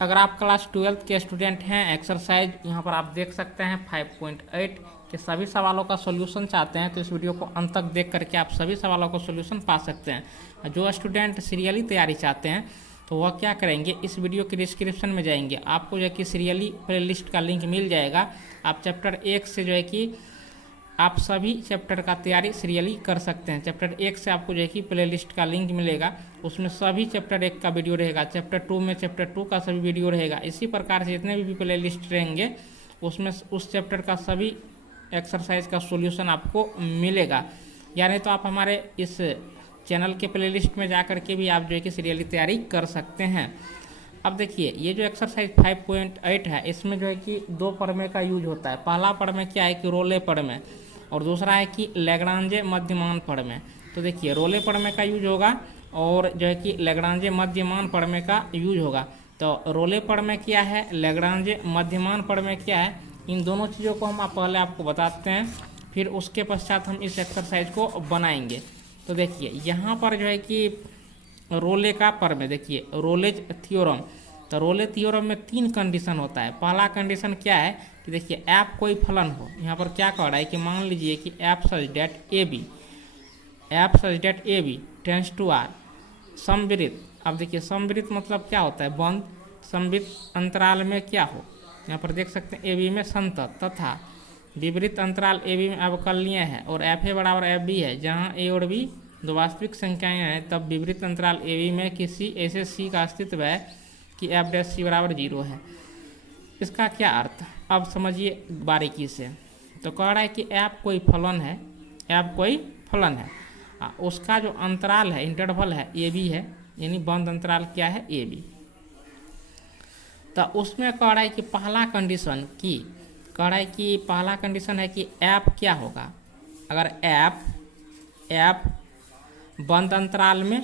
अगर आप class 12th के स्टूडेंट हैं, एक्सरसाइज यहाँ पर आप देख सकते हैं 5.8 के सभी सवालों का सॉल्यूशन चाहते हैं तो इस वीडियो को अंत तक देख करके आप सभी सवालों का सॉल्यूशन पा सकते हैं। जो स्टूडेंट सीरियली तैयारी चाहते हैं तो वह क्या करेंगे, इस वीडियो के डिस्क्रिप्शन में जाएंगे, आपको जो है कि सीरियली प्लेलिस्ट का लिंक मिल जाएगा। आप चैप्टर 1 से जो है कि आप सभी चैप्टर का तैयारी सीरियली कर सकते हैं। चैप्टर 1 से आपको जो है कि प्लेलिस्ट का लिंक मिलेगा, उसमें सभी चैप्टर 1 का वीडियो रहेगा, चैप्टर 2 में चैप्टर 2 का सभी वीडियो रहेगा। इसी प्रकार से जितने भी प्लेलिस्ट रहेंगे उसमें उस चैप्टर का सभी एक्सरसाइज का सॉल्यूशन आपको मिलेगा। यानी तो आप हमारे इस चैनल के प्लेलिस्ट में जा कर के भी आप जो है कि सीरियली तैयारी कर सकते हैं। अब देखिए ये जो एक्सरसाइज 5.8 है इसमें जो है कि दो प्रमेय का यूज होता है। पहला प्रमेय क्या है कि रोले प्रमेय और दूसरा है कि लैग्रांजे मध्यमान प्रमेय। तो देखिए रोले प्रमेय का यूज होगा और जो है कि लैग्रांजे मध्यमान प्रमेय का यूज होगा। तो रोले प्रमेय क्या है, लैग्रांजे मध्यमान प्रमेय क्या है, इन दोनों चीज़ों को हम पहले आपको बताते हैं, फिर उसके पश्चात हम इस एक्सरसाइज को बनाएंगे। तो देखिए यहाँ पर जो है कि रोले का प्रमेय, देखिए रोलेज थ्योरम। तो रोले थ्योरम में 3 कंडीशन होता है। पहला कंडीशन क्या है कि देखिए एफ कोई फलन हो। यहाँ पर क्या कह रहा है कि मान लीजिए कि F such that A B tends to R समवृत्त। अब देखिए समवृत्त मतलब क्या होता है, बंद समवृत्त अंतराल में क्या हो, यहाँ पर देख सकते हैं ए बी में संतत तथा विवृत्त अंतराल ए बी में अवकलनीय है और एफ ए बराबर एफ बी है, जहाँ ए और बी दो वास्तविक संख्याएं हैं, तब विवृत्त अंतराल ए बी में किसी ऐसे सी का अस्तित्व है कि एफ डैश सी बराबर 0 है। इसका क्या अर्थ, अब समझिए बारीकी से। तो कह रहा है कि एफ कोई फलन है, एफ कोई फलन है, उसका जो अंतराल है इंटरवल है ए बी है, यानी बंद अंतराल क्या है ए बी। तो उसमें कह रहा है कि पहला कंडीशन की कह रहा है कि पहला कंडीशन है कि एफ क्या होगा, अगर एफ बंद अंतराल में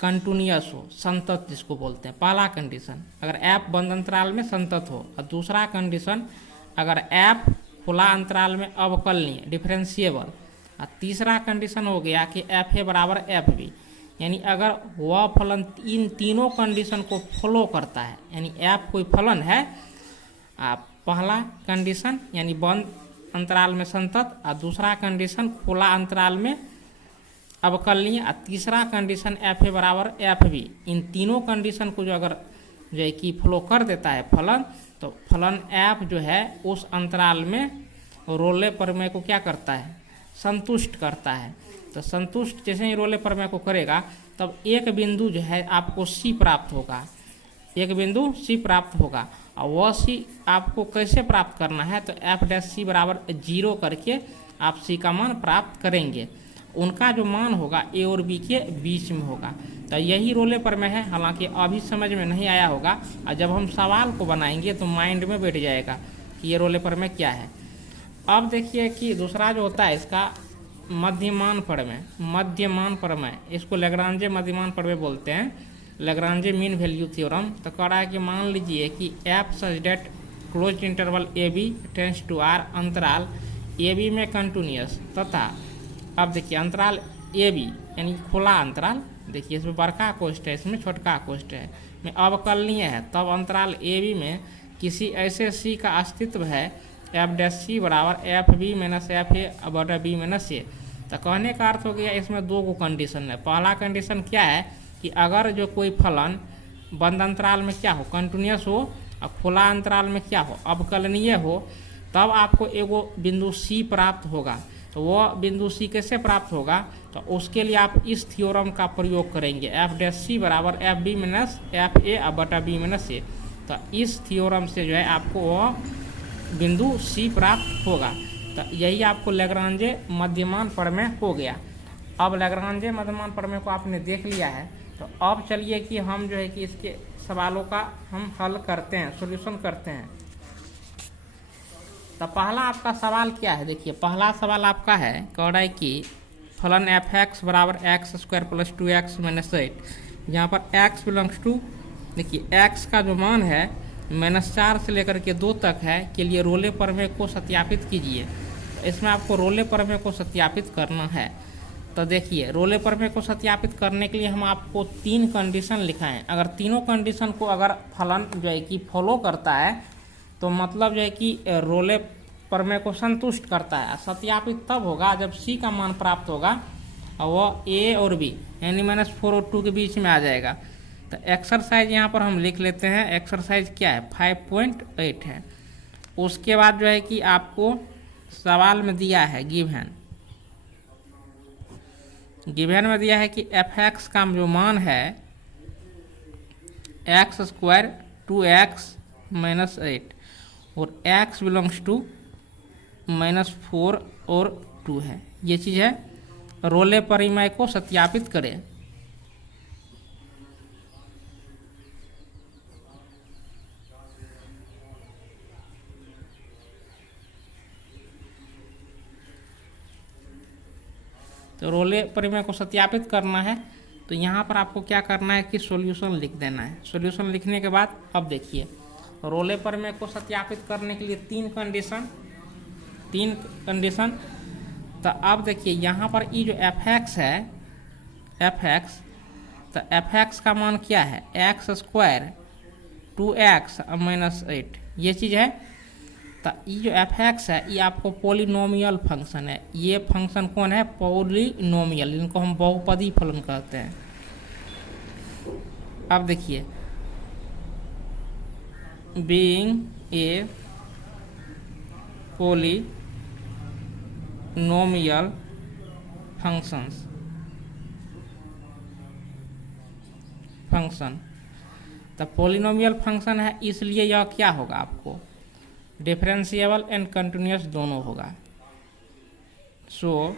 कंटिन्यूअस हो, संतत जिसको बोलते हैं, पहला कंडीशन अगर एफ बंद अंतराल में संतत हो। और दूसरा कंडीशन अगर एफ खुला अंतराल में अवकलनीय डिफरेंशिएबल। और तीसरा कंडीशन हो गया कि एफ ए बराबर एफ बी, यानी अगर वह फलन इन तीनों कंडीशन को फॉलो करता है, यानी एफ कोई फलन है, पहला कंडीशन यानी बंद अंतराल में संतत, और दूसरा कंडीशन खुला अंतराल में अवकलनीय, और तीसरा कंडीशन एफ ए बराबर एफ बी। इन तीनों कंडीशन को जो अगर जो है कि फॉलो कर देता है फलन, तो फलन एफ जो है उस अंतराल में रोले प्रमेय को क्या करता है, संतुष्ट करता है। तो संतुष्ट जैसे ही रोले प्रमेय को करेगा तब एक बिंदु जो है आपको सी प्राप्त होगा, एक बिंदु सी प्राप्त होगा। और वह सी आपको कैसे प्राप्त करना है, तो एफ डैश सी बराबर 0 करके आप सी का मान प्राप्त करेंगे। उनका जो मान होगा ए और बी के बीच में होगा। तो यही रोले प्रमेय है, हालांकि अभी समझ में नहीं आया होगा, और जब हम सवाल को बनाएंगे तो माइंड में बैठ जाएगा कि ये रोले प्रमेय क्या है। अब देखिए कि दूसरा जो होता है इसका मध्यमान प्रमेय, इसको लैग्रांजे मध्यमान प्रमेय बोलते हैं, लैग्रांजे मीन वैल्यू थ्योरम। तो कह रहा है कि मान लीजिए कि F such that closed interval a B tends to R अंतराल ए बी में कंटिन्यूअस तथा, अब देखिए अंतराल ए बी यानी खुला अंतराल, देखिए इसमें बड़का कोष्ठ है, इसमें छोटका कोष्ठ है, में अवकलनीय है, तब अंतराल ए बी में किसी ऐसे सी का अस्तित्व है एफ डैश सी बराबर f b minus f a बटा बी माइनस ए। तो कहने का अर्थ हो गया इसमें दो कंडीशन है। पहला कंडीशन क्या है कि अगर जो कोई फलन बंद अंतराल में क्या हो, कंटिन्यूअस हो, और खुला अंतराल में क्या हो, अवकलनीय हो, तब आपको एगो बिंदु सी प्राप्त होगा। तो वह बिंदु सी कैसे प्राप्त होगा, तो उसके लिए आप इस थ्योरम का प्रयोग करेंगे, एफ डैश सी बराबर f b minus f a बटा बी माइनस ए। तो इस थ्योरम से जो है आपको वह बिंदु सी प्राप्त होगा। तो यही आपको लैग्रांजे मध्यमान प्रमेय हो गया। अब लैग्रांजे मध्यमान प्रमेय को आपने देख लिया है, तो अब चलिए कि हम जो है कि इसके सवालों का हम हल करते हैं, सॉल्यूशन करते हैं। तो पहला आपका सवाल क्या है, देखिए पहला सवाल आपका है, कह रहा है कि फलन एफ एक्स बराबर x square plus 2x minus 8, यहाँ पर x बिलोंग्स टू, देखिए x का जो मान है -4 से लेकर के 2 तक है, के लिए रोले प्रमेय को सत्यापित कीजिए। तो इसमें आपको रोले प्रमेय को सत्यापित करना है। तो देखिए रोले प्रमेय को सत्यापित करने के लिए हम आपको 3 कंडीशन लिखाएं। अगर तीनों कंडीशन को अगर फलन जो है कि फॉलो करता है तो मतलब जो है कि रोले प्रमेय को संतुष्ट करता है। सत्यापित तब होगा जब सी का मान प्राप्त होगा और वह ए और बी यानी -4 और 2 के बीच में आ जाएगा। तो एक्सरसाइज यहाँ पर हम लिख लेते हैं। एक्सरसाइज क्या है? 5.8 है। उसके बाद जो है कि आपको सवाल में दिया है गिवन में दिया है कि f(x) का जो मान है x² 2x - 8 और x बिलोंग्स टू -4 और 2 है। ये चीज़ है। रोले परिमेय को सत्यापित करें। तो रोले परिमेय को सत्यापित करना है तो यहाँ पर आपको क्या करना है कि सॉल्यूशन लिख देना है। सॉल्यूशन लिखने के बाद अब देखिए रोले प्रमेय को सत्यापित करने के लिए 3 कंडीशन। तो अब देखिए यहाँ पर ये जो f(x) है तो f(x) का मान क्या है? x² 2x - 8 ये चीज़ है। तो ये जो f(x) है ये आपको पॉलिनोमियल फंक्शन है। ये फंक्शन कौन है? पॉलिनोमियल, इनको हम बहुपदी फलन कहते हैं। अब देखिए बीइंग ए पॉलिनोमियल फंक्शन तो पॉलिनोमियल फंक्शन है इसलिए यह क्या होगा? आपको डिफरेंशिएबल एंड कंटिन्यूअस दोनों होगा। सो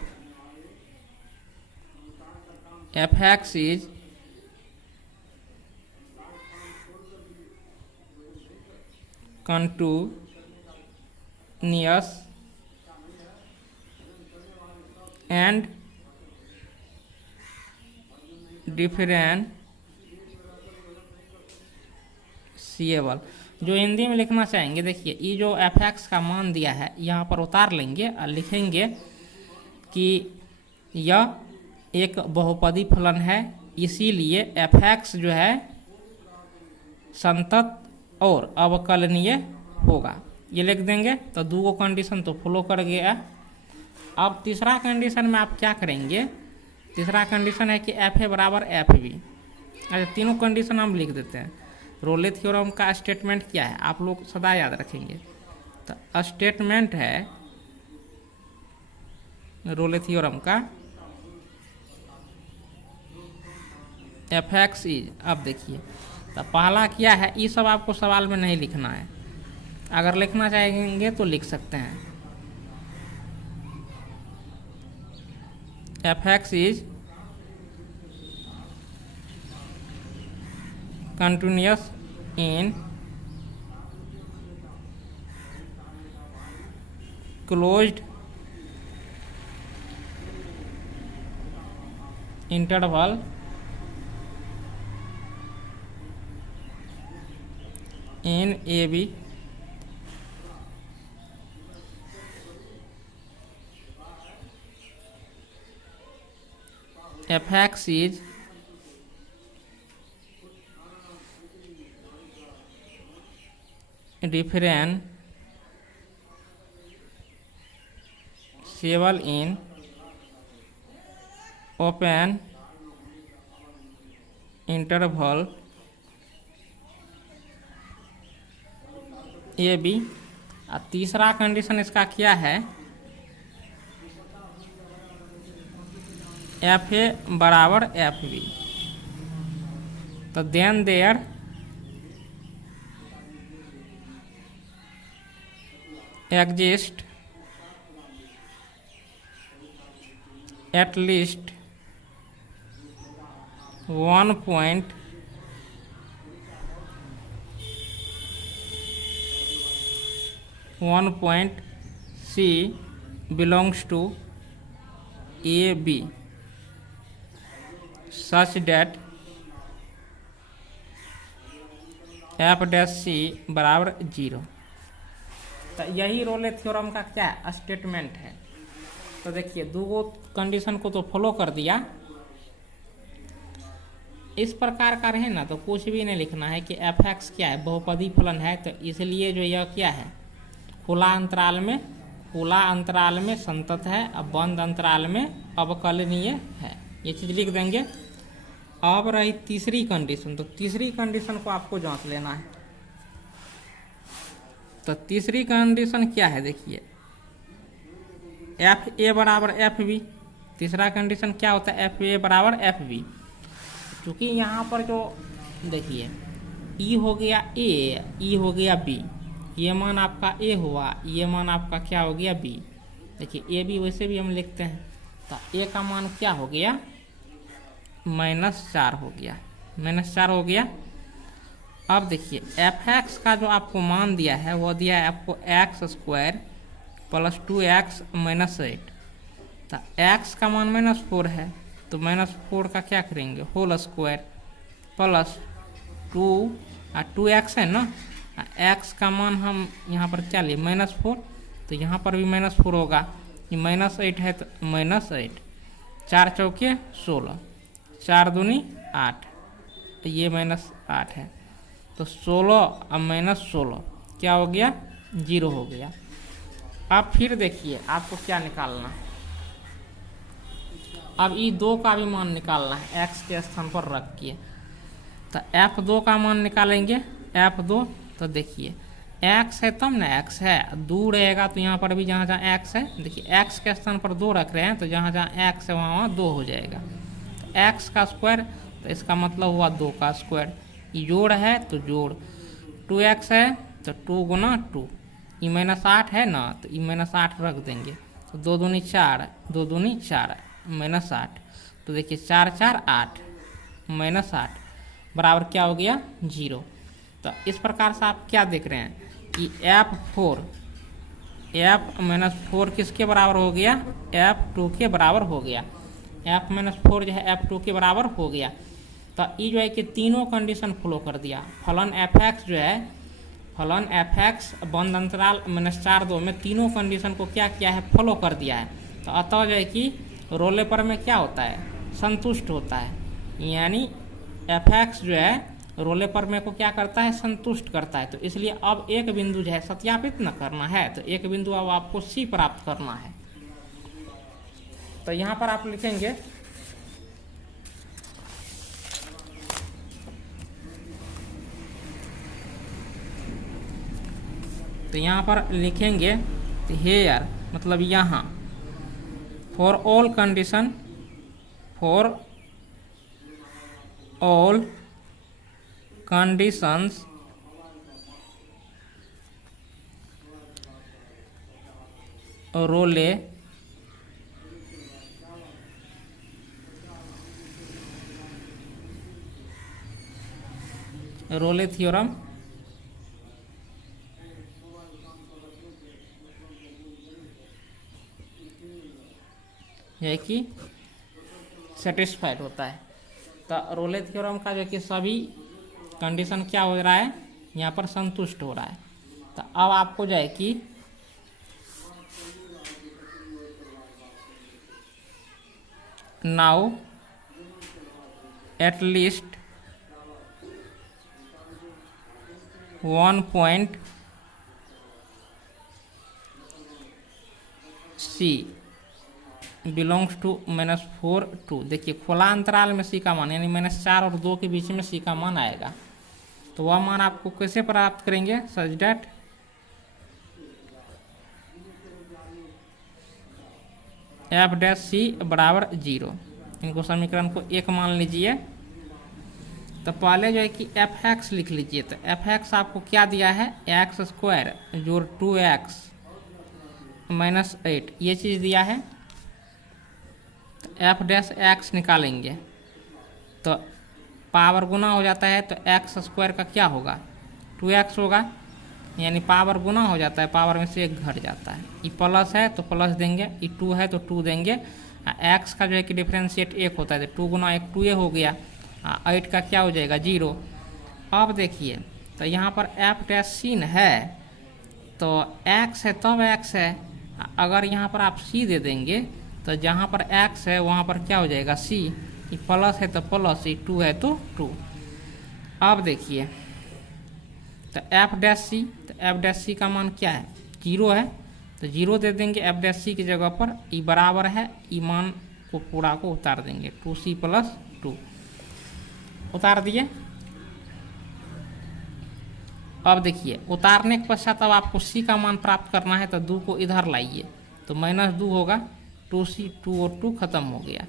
f(x) is continuous and differentiable। जो हिंदी में लिखना चाहेंगे देखिए ये जो f(x) का मान दिया है यहाँ पर उतार लेंगे और लिखेंगे कि यह एक बहुपदी फलन है इसीलिए f(x) जो है संतत और अवकलनीय होगा। ये लिख देंगे तो 2 कंडीशन तो फॉलो कर गया। अब तीसरा कंडीशन में आप क्या करेंगे? तीसरा कंडीशन है कि fa बराबर fb। अच्छा तीनों कंडीशन हम लिख देते हैं। रोले थ्योरम का स्टेटमेंट क्या है आप लोग सदा याद रखेंगे। तो स्टेटमेंट है रोले थ्योरम का f(x) इज। अब देखिए तो पहला क्या है ये सब आपको सवाल में नहीं लिखना है। अगर लिखना चाहेंगे तो लिख सकते हैं। f(x) is continuous in closed interval in AB f(x) is differentiable in open interval AB। और तीसरा कंडीशन इसका क्या है? fa बराबर fb। तो then there exist at least one point C belongs to AB such that f' बराबर 0। तो यही रोले थ्योरम का क्या स्टेटमेंट है। तो तो देखिए दो कंडीशन को तो फॉलो कर दिया। इस प्रकार का रहे ना तो कुछ भी नहीं लिखना है कि एफ एक्स क्या है, बहुपदी फलन है, तो इसलिए जो यह क्या है, खुला अंतराल में संतत है, अब बंद अंतराल में अवकलनीय है, ये चीज़ लिख देंगे। अब रही तीसरी कंडीशन, तो तीसरी कंडीशन को आपको जांच लेना है। तो तीसरी कंडीशन क्या है, देखिए एफ ए बराबर एफ बी। तीसरा कंडीशन क्या होता है, एफ ए बराबर एफ बी। क्योंकि यहाँ पर जो देखिए ई हो गया ए, ई हो गया बी, ये मान आपका ए हुआ, ये मान आपका क्या हो गया बी। देखिए ए बी वैसे भी हम लिखते हैं, तो ए का मान क्या हो गया, -4 हो गया, -4 हो गया। अब देखिए एफ एक्स का जो आपको मान दिया है वो दिया है आपको x² + 2x - 8। तो x का मान -4 है, तो -4 का क्या करेंगे, होल स्क्वायर प्लस 2x है ना, x का मान हम यहाँ पर क्या लिए -4, तो यहाँ पर भी -4 होगा, ये -8 है तो -8, 4 चौके 16, 4 दूनी 8, ये -8 है, तो 16 अब -16 क्या हो गया, 0 हो गया। अब फिर देखिए आपको क्या निकालना, अब ई 2 का भी मान निकालना है x के स्थान पर रख के। तो f2 का मान निकालेंगे, f2, तो देखिए x है तब ना, x है, दूर रहेगा तो यहाँ पर भी जहाँ जहाँ x है, देखिए x के स्थान पर 2 रख रहे हैं, तो जहाँ जहाँ x है वहाँ 2 हो जाएगा। तो x का स्क्वायर, तो इसका मतलब हुआ 2 का स्क्वायर, ये जोड़ है तो जोड़, 2x है तो 2 गुना 2, ये -8 है ना, तो ये -8 रख देंगे, तो 2 दूनी 4, 2 दूनी 4, -8, तो देखिए 4 4 8, -8 बराबर क्या हो गया, 0। तो इस प्रकार से आप क्या देख रहे हैं कि f4 f-4 किसके बराबर हो गया, f2 के बराबर हो गया, f-4 जो है f2 के बराबर हो गया। तो ये जो है कि तीनों कंडीशन फॉलो कर दिया। फलन f(x) जो है, फलन f(x) बंद अंतराल -4 में तीनों कंडीशन को क्या किया है, फॉलो कर दिया है। तो अतः जो है कि रोले पर में क्या होता है, संतुष्ट होता है, यानी f(x) जो है रोले पर में को क्या करता है, संतुष्ट करता है। तो इसलिए अब एक बिंदु जो है सत्यापित न करना है, तो एक बिंदु अब आपको C प्राप्त करना है। तो यहाँ पर आप लिखेंगे तो यहाँ पर लिखेंगे हेयर मतलब यहाँ, for all condition, for all conditions role theorem है कि सेटिस्फाइड होता है। तो रोले थ्योरम का जो कि सभी कंडीशन क्या हो रहा है, यहाँ पर संतुष्ट हो रहा है। तो अब आपको जो है कि now at least 1 point C belongs to -4 2। देखिए खुला अंतराल में C का मान यानी -4 और 2 के बीच में C का मान आएगा। तो वह मान आपको कैसे प्राप्त करेंगे, सच डेट f'(c) बराबर 0। इनको समीकरण को 1 मान लीजिए। तो पहले जो है कि f(x) लिख लीजिए। तो f(x) आपको क्या दिया है, x² जोड़ 2x -8 ये चीज़ दिया है। तो f'(x) निकालेंगे तो पावर गुना हो जाता है, तो x² का क्या होगा, 2x होगा, यानी पावर गुना हो जाता है, पावर में से 1 घट जाता है। ये प्लस है तो प्लस देंगे, ये 2 है तो 2 देंगे। x का जो है कि डिफ्रेंशिएट 1 होता है, तो 2 गुना 1 2 हो गया, 8 का क्या हो जाएगा 0। अब देखिए तो यहाँ पर f'(c) है, तो x है तब x है, अगर यहाँ पर आप सी दे देंगे तो जहाँ पर एक्स है वहाँ पर क्या हो जाएगा सी, प्लस है तो प्लस, सी 2 है तो 2। अब देखिए तो एफ डैश सी, तो एफ डैश सी का मान क्या है 0 है, तो 0 दे देंगे एफ डैश सी की जगह पर। ई बराबर है, ई मान को पूरा को उतार देंगे, 2c + 2 उतार दिए। अब देखिए उतारने के पश्चात अब आपको c का मान प्राप्त करना है, तो 2 को इधर लाइए तो -2 होगा, 2c, 2 और 2 खत्म हो गया,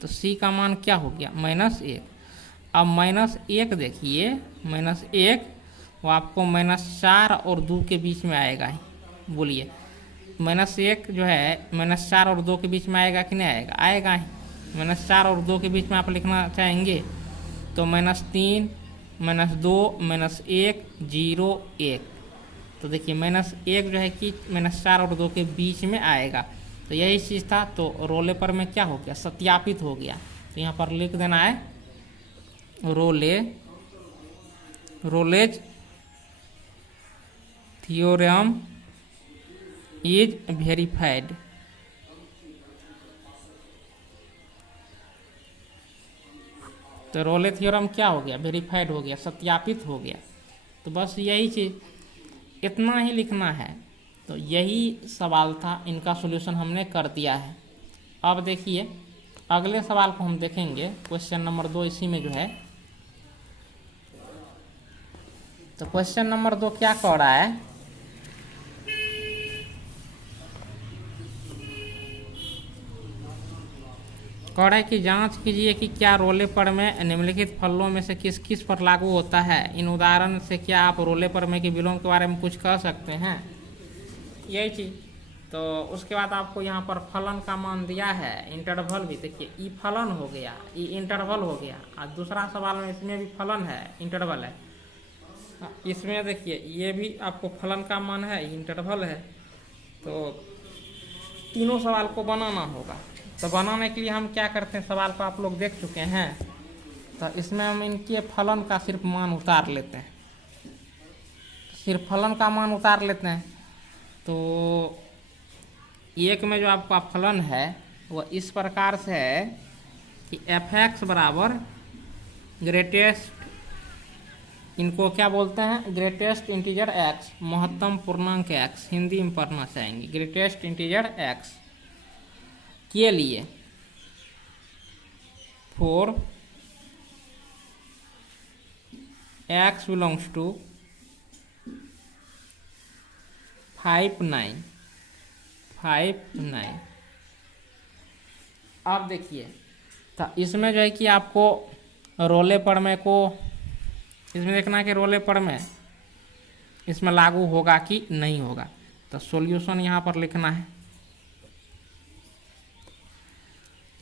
तो c का मान क्या हो गया -1। अब -1 देखिए, -1 वो आपको -4 और 2 के बीच में आएगा ही, बोलिए -1 जो है -4 और 2 के बीच में आएगा कि नहीं आएगा, आएगा ही। -4 और 2 के बीच में आप लिखना चाहेंगे तो -3, -2, -1, 0, 1। तो देखिए -1 जो है कि -4 और 2 के बीच में आएगा, तो यही चीज़ था। तो रोले पर में क्या हो गया, सत्यापित हो गया। तो यहाँ पर लिख देना है रोलेज थ्योरम इज वेरीफाइड। तो रोले थ्योरम क्या हो गया, वेरीफाइड हो गया, सत्यापित हो गया। तो बस यही चीज़, इतना ही लिखना है। तो यही सवाल था, इनका सॉल्यूशन हमने कर दिया है। अब देखिए अगले सवाल को हम देखेंगे, क्वेश्चन नंबर 2 इसी में जो है। तो क्वेश्चन नंबर 2 क्या कह रहा है, कह रहा है कि जांच कीजिए कि क्या रोले पर में निम्नलिखित फलों में से किस किस पर लागू होता है। इन उदाहरण से क्या आप रोले पर में के विलोम के बारे में कुछ कह सकते हैं, यही चीज़। तो उसके बाद आपको यहाँ पर फलन का मान दिया है, इंटरवल भी देखिए, ई फलन हो गया, ई इंटरवल हो गया। और दूसरा सवाल में इसमें भी फलन है, इंटरवल है। इसमें देखिए ये भी आपको फलन का मान है, इंटरवल है। तो तीनों सवाल को बनाना होगा। तो बनाने के लिए हम क्या करते हैं, सवाल को आप लोग देख चुके हैं, तो इसमें हम इनके फलन का सिर्फ मान उतार लेते हैं, सिर्फ फलन का मान उतार लेते हैं। तो एक में जो आपका फलन है वह इस प्रकार से है कि f(x) बराबर ग्रेटेस्ट, इनको क्या बोलते हैं, ग्रेटेस्ट इंटीजर x, महत्तम पूर्णांक x, हिंदी में पढ़ना चाहेंगे, ग्रेटेस्ट इंटीजर x के लिए फॉर x बिलोंग्स टू 5, 9। अब देखिए तो इसमें जो है कि आपको रोले परमे को इसमें देखना है कि रोले परमे इसमें लागू होगा कि नहीं होगा। तो सॉल्यूशन यहाँ पर लिखना है।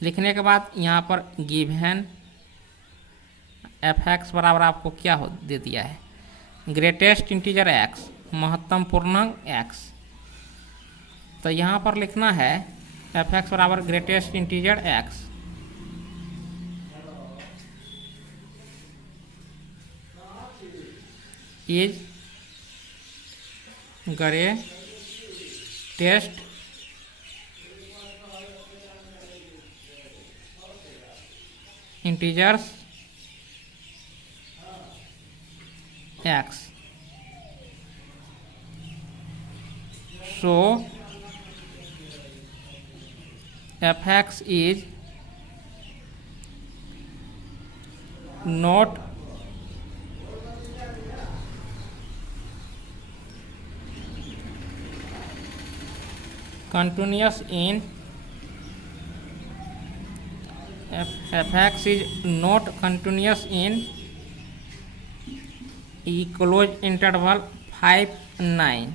लिखने के बाद यहाँ पर गिवन f(x) बराबर आपको क्या हो दे दिया है, ग्रेटेस्ट इंटीजर x, महत्तम पूर्णांक x। तो यहाँ पर लिखना है f(x) बराबर greatest integer x, is greatest integers x, so f(x) is not continuous in f(x) is not continuous in closed interval 5, 9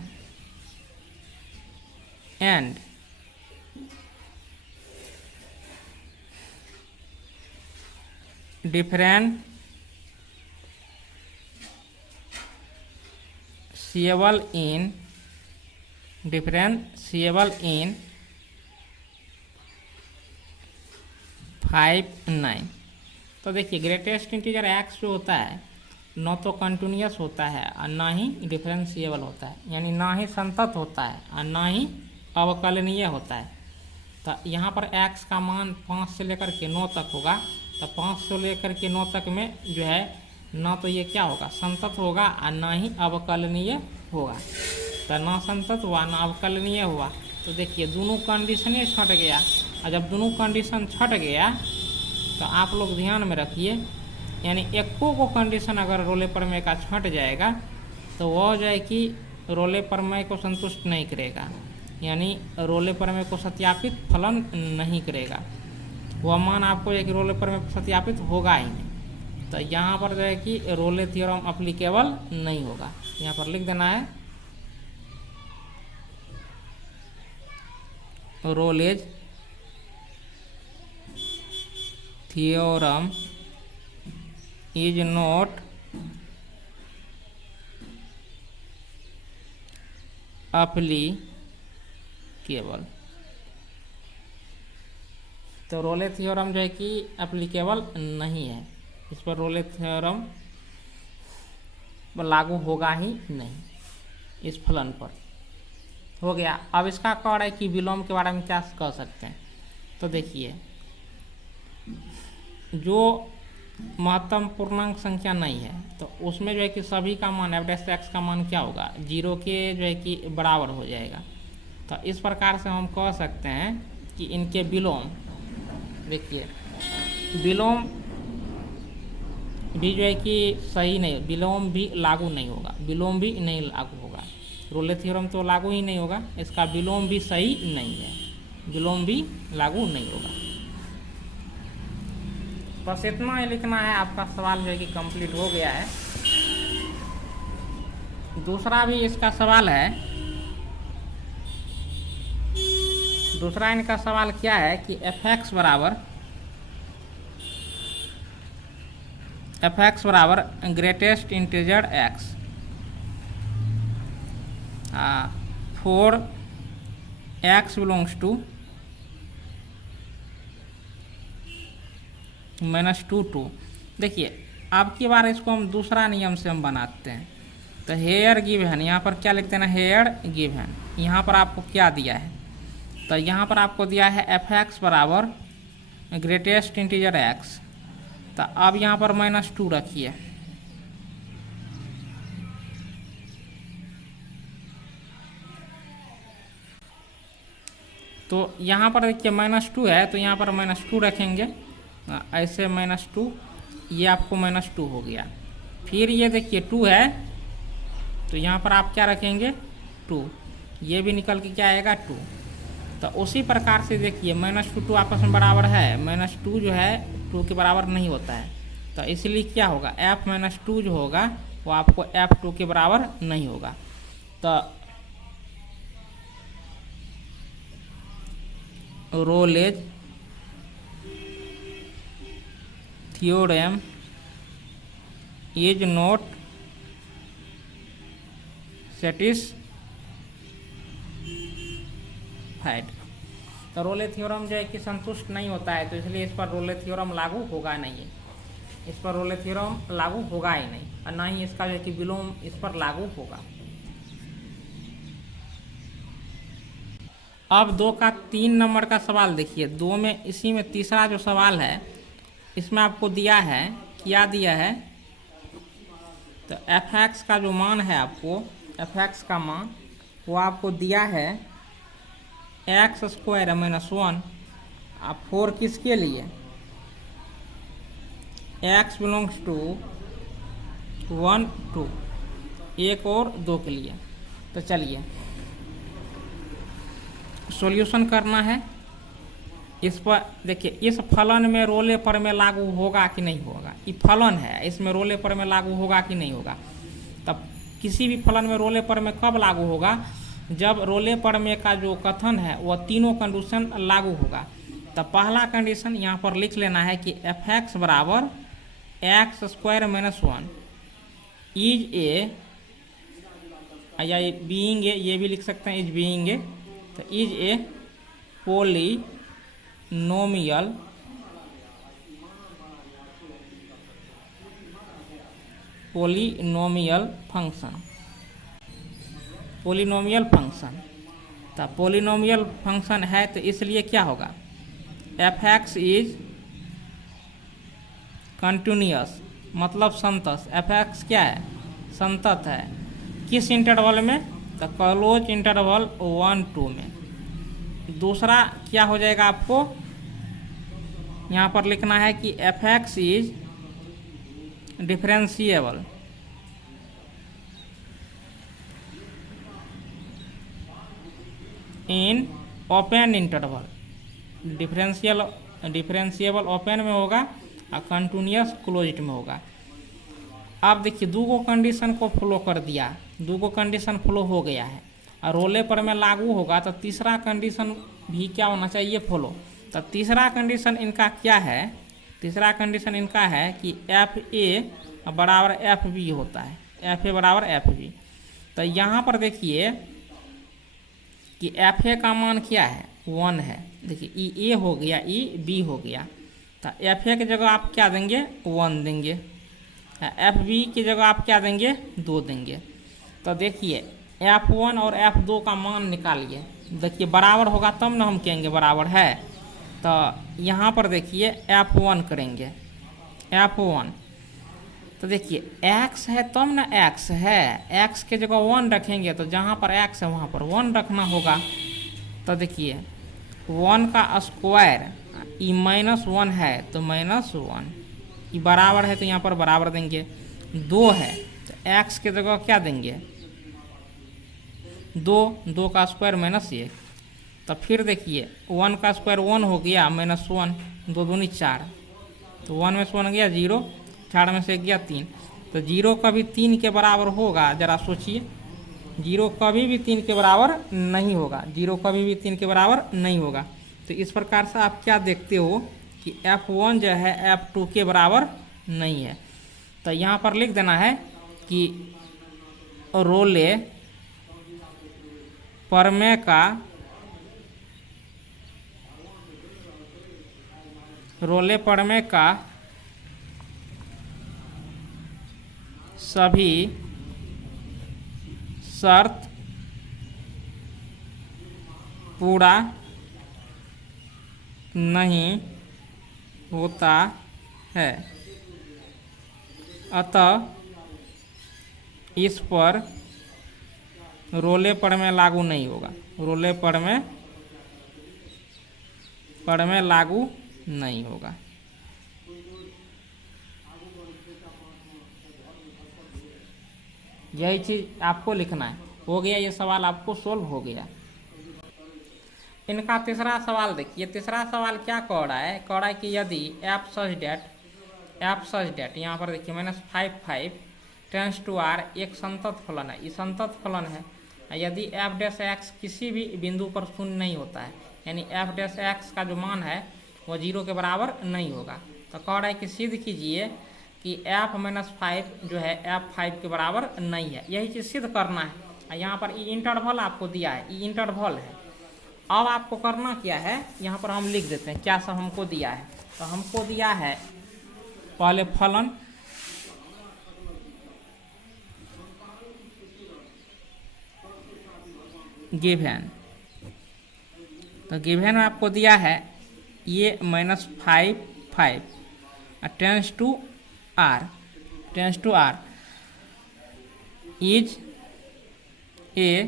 and differentiable in 5, 9। तो देखिए ग्रेटेस्ट इंटीजर x जो होता है न तो कंटिन्यूस होता है और ना ही डिफरेंशिएबल होता है, यानी ना ही संतत होता है और ना ही अवकलनीय होता है। तो यहाँ पर x का मान 5 से लेकर के 9 तक होगा। तो 5 से लेकर के 9 तक में जो है ना तो ये क्या होगा, संतत होगा और ना ही अवकलनीय होगा। तो ना संतत हुआ ना अवकलनीय हुआ। तो देखिए दोनों कंडीशन ही छट गया। और जब दोनों कंडीशन छट गया तो आप लोग ध्यान में रखिए, यानी एको को कंडीशन अगर रोले प्रमेय का छट जाएगा तो वह जो है कि रोले प्रमेय को संतुष्ट नहीं करेगा, यानी रोले प्रमेय को सत्यापित फलन नहीं करेगा। वह मान आपको जो है कि रोले प्रमेय सत्यापित होगा ही नहीं। तो यहाँ पर जो है कि रोले थ्योरम अप्लीकेबल नहीं होगा। यहाँ पर लिख देना है Rolle's theorem is not applicable. तो रोले थ्योरम जो है कि एप्लीकेबल नहीं है, इस पर रोले थ्योरम लागू होगा ही नहीं इस फलन पर। हो गया। अब इसका कह है कि विलोम के बारे में क्या कह सकते हैं। तो देखिए जो महत्तम पूर्णांक संख्या नहीं है तो उसमें जो है कि सभी का मान f' का मान क्या होगा, 0 के जो है कि बराबर हो जाएगा। तो इस प्रकार से हम कह सकते हैं कि इनके विलोम, देखिए विलोम भी जो है कि सही नहीं, विलोम भी लागू नहीं होगा, विलोम भी नहीं लागू होगा। रोले थ्योरम तो लागू ही नहीं होगा, इसका विलोम भी सही नहीं है, विलोम भी लागू नहीं होगा। बस इतना ही लिखना है, आपका सवाल जो है कि कंप्लीट हो गया है। दूसरा भी इसका सवाल है, दूसरा इनका सवाल क्या है कि f(x) बराबर greatest integer x for x belongs to -2 देखिए अब की बार इसको हम दूसरा नियम से हम बनाते हैं। तो हेयर गिवन, यहाँ पर क्या लिखते हैं ना, हेयर गिवन। यहाँ पर आपको क्या दिया है, तो यहाँ पर आपको दिया है f(x) बराबर ग्रेटेस्ट इंटीजर x। तो अब यहाँ पर -2 रखिए। तो यहाँ पर देखिए -2 है तो यहाँ पर -2 रखेंगे, ऐसे -2, ये आपको -2 हो गया। फिर ये देखिए 2 है तो यहाँ पर आप क्या रखेंगे 2, ये भी निकल के क्या आएगा 2। तो उसी प्रकार से देखिए -2 आपस में बराबर है, -2 जो है 2 के बराबर नहीं होता है। तो इसलिए क्या होगा, f-2 जो होगा वो आपको f2 के बराबर नहीं होगा। तो Rolle's theorem is not satisfied. तो रोले थ्योरम जो है कि संतुष्ट नहीं होता है, तो इसलिए इस पर रोले थ्योरम लागू होगा नहीं है, इस पर रोले थ्योरम लागू होगा ही नहीं, और ना ही इसका जो है कि विलोम इस पर लागू होगा। अब 2 का 3 नंबर का सवाल देखिए, 2 में इसी में तीसरा जो सवाल है इसमें आपको दिया है, क्या दिया है, तो f(x) का जो मान है, आपको f(x) का मान वो आपको दिया है x² -1। आप 4 किसके लिए, x बिलोंग्स टू 1 2, 1 और 2 के लिए। तो चलिए सॉल्यूशन करना है इस पर। देखिए इस फलन में रोले प्रमेय लागू होगा कि नहीं होगा, ये फलन है, इसमें रोले प्रमेय लागू होगा कि नहीं होगा। तब किसी भी फलन में रोले प्रमेय कब लागू होगा, जब रोले प्रमेय का जो कथन है वह तीनों कंडीशन लागू होगा। तो पहला कंडीशन यहाँ पर लिख लेना है कि f(x) बराबर x² -1 इज ए, या बीइंग ए, ये भी लिख सकते हैं इज बीइंग ए। तो इज ए पोलिनोमियल फंक्शन, तो पोलिनोमियल फंक्शन है तो इसलिए क्या होगा, एफ एक्स इज कंटिन्यूअस मतलब संतत। एफ एक्स क्या है, संतत है। किस इंटरवल में, तो क्लोज इंटरवल 1-2 में। दूसरा क्या हो जाएगा, आपको यहाँ पर लिखना है कि F x is differentiable in open interval. Differentiable open में होगा और कंटिन्यूअस क्लोज्ड में होगा। आप देखिए दूगो कंडीशन को फॉलो कर दिया, दूगो कंडीशन फॉलो हो गया है और रोले पर में लागू होगा तो तीसरा कंडीशन भी क्या होना चाहिए, फॉलो। तो तीसरा कंडीशन इनका क्या है, तीसरा कंडीशन इनका है कि एफ ए बराबर एफ बी होता है, एफ ए बराबर एफ बी। तो यहाँ पर देखिए कि एफ ए का मान क्या है, 1 है। देखिए ई ए हो गया, ई बी हो गया, तो एफ ए की जगह आप क्या देंगे, 1 देंगे। एफ बी की जगह आप क्या देंगे, 2 देंगे। तो देखिए F1 और F2 का मान निकालिए। देखिए बराबर होगा तब ना हम कहेंगे बराबर है। तो यहाँ पर देखिए F1 करेंगे, F1 तो देखिए x है तब ना x है, x के जगह 1 रखेंगे तो जहाँ पर x है वहाँ पर 1 रखना होगा। तो देखिए 1 का स्क्वायर ई -1 है तो -1, ई बराबर है तो यहाँ पर बराबर देंगे। 2 है तो x के जगह क्या देंगे, 2 का स्क्वायर -1। तो फिर देखिए 1 का स्क्वायर 1 हो गया -1, 2 दूनी 4, तो 1 में से 1 गया 0, 4 में से गया 3। तो 0 कभी 3 के बराबर होगा, ज़रा सोचिए। 0 कभी भी 3 के बराबर नहीं होगा, 0 कभी भी 3 के बराबर नहीं होगा। तो इस प्रकार से आप क्या देखते हो कि F1 जो है F2 के बराबर नहीं है। तो यहाँ पर लिख देना है कि रोले प्रमेय का सभी शर्त पूरा नहीं होता है, अतः इस पर रोले प्रमेय लागू नहीं होगा, रोले प्रमेय लागू नहीं होगा। यही चीज़ आपको लिखना है। हो गया, ये सवाल आपको सोल्व हो गया। इनका तीसरा सवाल देखिए, तीसरा सवाल क्या कह रहा है, कह रहा है कि यदि एफ सच डेट यहाँ पर देखिए -5 टेंस टू आर एक संतत फलन है, ये संतत फलन है। यदि एफ डैश एक्स किसी भी बिंदु पर शून्य नहीं होता है, यानी एफ डैश एक्स का जो मान है वो 0 के बराबर नहीं होगा। तो कह रहा है कि सिद्ध कीजिए कि f-5 जो है f5 के बराबर नहीं है। यही चीज़ सिद्ध करना है। यहाँ पर ई इंटरवल आपको दिया है, ई इंटरवल है। अब आपको करना क्या है, यहाँ पर हम लिख देते हैं क्या सब हमको दिया है। तो हमको दिया है पहले फलन, गिवन। तो गिवन में आपको दिया है ये -5 tends to R is a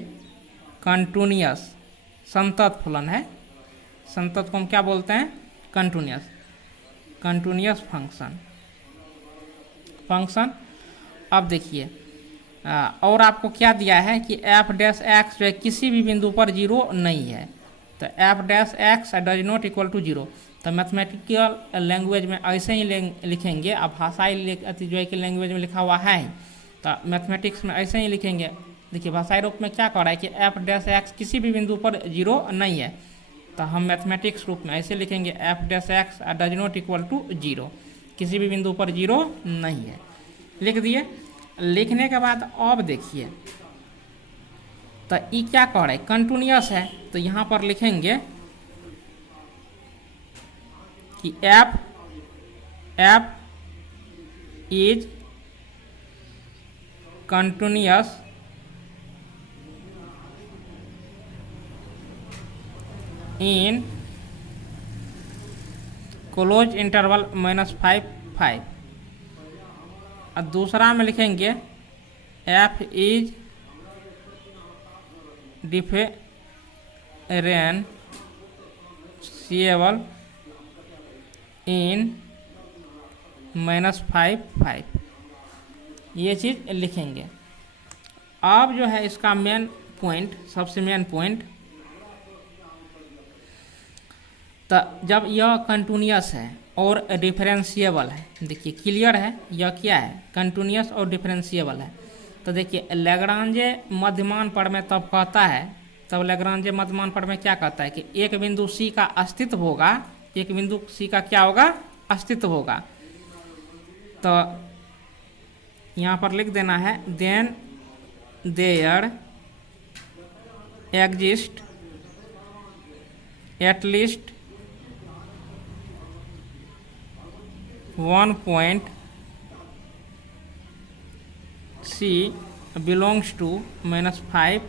continuous, संतत फलन है। संतत को हम क्या बोलते हैं, कंटिन्यूअस फंक्शन। अब देखिए और आपको क्या दिया है कि एफ डैश एक्स जो है किसी भी बिंदु पर 0 नहीं है। तो f dash x does not equal to 0। तो मैथमेटिकल लैंग्वेज में ऐसे ही लिखेंगे। अब भाषाई जो है कि लैंग्वेज में लिखा हुआ है, तो मैथमेटिक्स में ऐसे ही लिखेंगे। देखिए भाषाई रूप में क्या कह रहा है कि एफ डैश एक्स किसी भी बिंदु पर 0 नहीं है, तो हम मैथमेटिक्स रूप में ऐसे लिखेंगे f dash x does not equal to 0, किसी भी बिंदु पर 0 नहीं है। लिख दिए। लिखने के बाद अब देखिए तो ई क्या कह रहा है, कंटिन्यूअस है। तो यहाँ पर लिखेंगे कि F is continuous in close interval -5 और दूसरा में लिखेंगे f इज डिफरेंशिएबल इन -5 ये चीज़ लिखेंगे। अब जो है इसका मेन पॉइंट, सबसे मेन पॉइंट, तो जब यह कंटिन्यूअस है और डिफरेंशिएबल है, देखिए क्लियर है, यह क्या है, कंटिन्यूअस और डिफरेंशिएबल है। तो देखिए लैग्रांजे मध्यमान पद में तब कहता है, तब लैग्रांजे मध्यमान पद में क्या कहता है कि एक बिंदु C का अस्तित्व होगा, एक बिंदु C का क्या होगा, अस्तित्व होगा। तो यहाँ पर लिख देना है then there exist at least one point C belongs to -5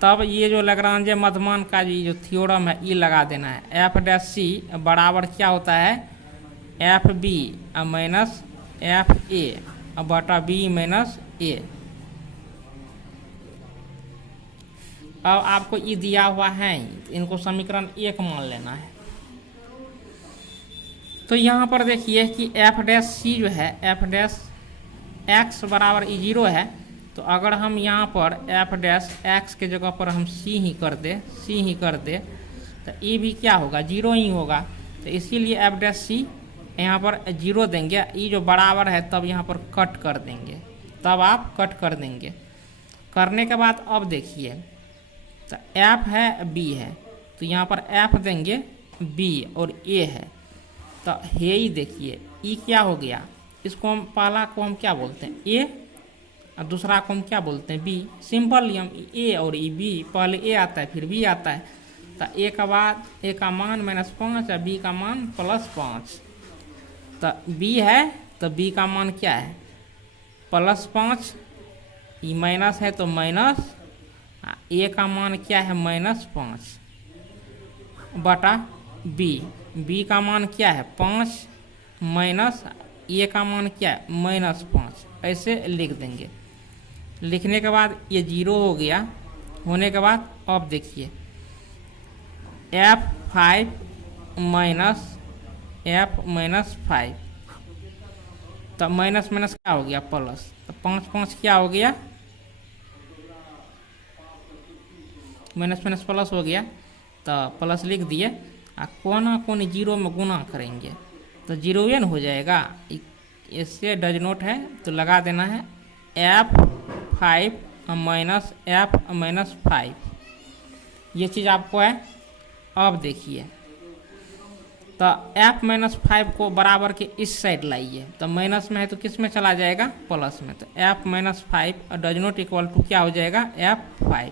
तब ये जो लैग्रांजे मध्यमान का जो थ्योरम है ये लगा देना है। एफ डैश सी बराबर क्या होता है, f b minus f a बटा बी माइनस ए। अब आपको ये दिया हुआ है, इनको समीकरण 1 मान लेना है। तो यहाँ पर देखिए कि एफ डैश सी जो है, एफ डैश एक्स बराबर ई 0 है, तो अगर हम यहाँ पर एफ डैश एक्स के जगह पर हम सी ही कर दे तो ये भी क्या होगा, 0 ही होगा। तो इसीलिए एफ डैश सी यहाँ पर 0 देंगे, ये जो बराबर है तब यहाँ पर कट कर देंगे, तब आप कट कर देंगे। करने के बाद अब देखिए तो एफ है बी है, तो यहाँ पर एफ देंगे बी और ए है, तो हे ही देखिए ई क्या हो गया, इसको हम पहला को हम क्या बोलते हैं ए और दूसरा को हम क्या बोलते हैं बी। सिंपल नियम, ए और ई बी, पहले ए आता है फिर बी आता है। तो ए का बाद ए का मान -5 और बी का मान +5। तो बी है तो बी का मान क्या है +5, ई माइनस है तो माइनस, ए का मान क्या है -5 बटा बी, बी का मान क्या है 5 माइनस ए का मान क्या है -5, ऐसे लिख देंगे। लिखने के बाद ये 0 हो गया। होने के बाद अब देखिए f5 माइनस 5, तो माइनस माइनस क्या हो गया प्लस, तो 5 क्या हो गया माइनस माइनस प्लस हो गया, तो प्लस लिख दिए। कोना कोनी 0 में गुना करेंगे तो 0 न हो जाएगा, इससे डज नोट है तो लगा देना है f5 माइनस f माइनस 5, ये चीज़ आपको है। अब देखिए तो f माइनस 5 को बराबर के इस साइड लाइए, तो माइनस में है तो किस में चला जाएगा प्लस में, तो f minus 5 does not equal to क्या हो जाएगा f5।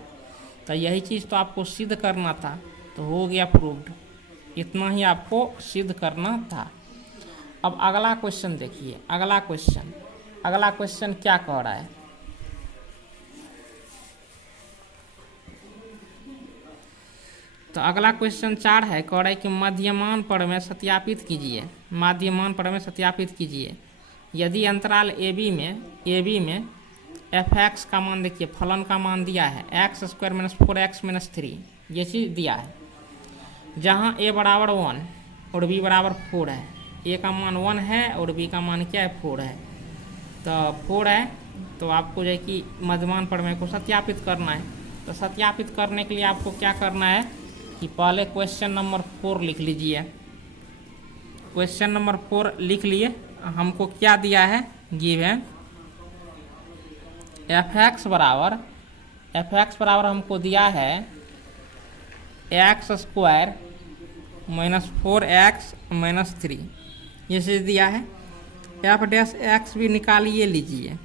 तो यही चीज़ तो आपको सिद्ध करना था, तो हो गया प्रूव्ड, इतना ही आपको सिद्ध करना था। अब अगला क्वेश्चन देखिए, अगला क्वेश्चन क्या कह रहा है, तो अगला क्वेश्चन 4 है, कह रहा है कि मध्यमान पद में सत्यापित कीजिए, मध्यमान पद में सत्यापित कीजिए यदि अंतराल ए बी में एफ एक्स का मान, देखिए फलन का मान दिया है x² - 4x - 3, ये चीज़ दिया है, जहाँ a बराबर 1 और b बराबर 4 है, a का मान 1 है और b का मान क्या है 4 है। तो 4 है तो आपको जो है कि मध्यमान प्रमेय को सत्यापित करना है। तो सत्यापित करने के लिए आपको क्या करना है कि पहले क्वेश्चन नंबर 4 लिख लीजिए। क्वेश्चन नंबर 4 लिख लिए, हमको क्या दिया है, गिवन एफ एक्स बराबर हमको दिया है x² - 4x - 3, ये चीज़ दिया है। एफ डैश एक्स भी निकालिए लीजिए,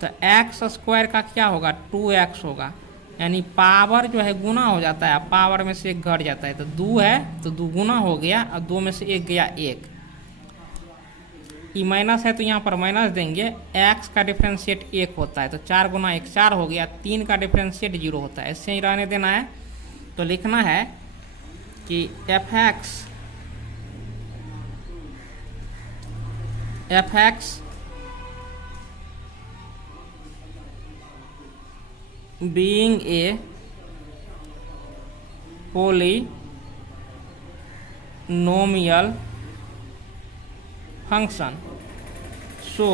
तो x² का क्या होगा 2x होगा, यानी पावर जो है गुना हो जाता है, पावर में से एक घट जाता है, तो 2 है तो 2 गुना हो गया और 2 में से 1 गया 1। ई माइनस है तो यहाँ पर माइनस देंगे। एक्स का डिफरेंशिएट 1 होता है तो 4 गुना 1 4 हो गया। 3 का डिफरेंशिएट 0 होता है, ऐसे ही रहने देना है। तो लिखना है कि F x being a polynomial function, so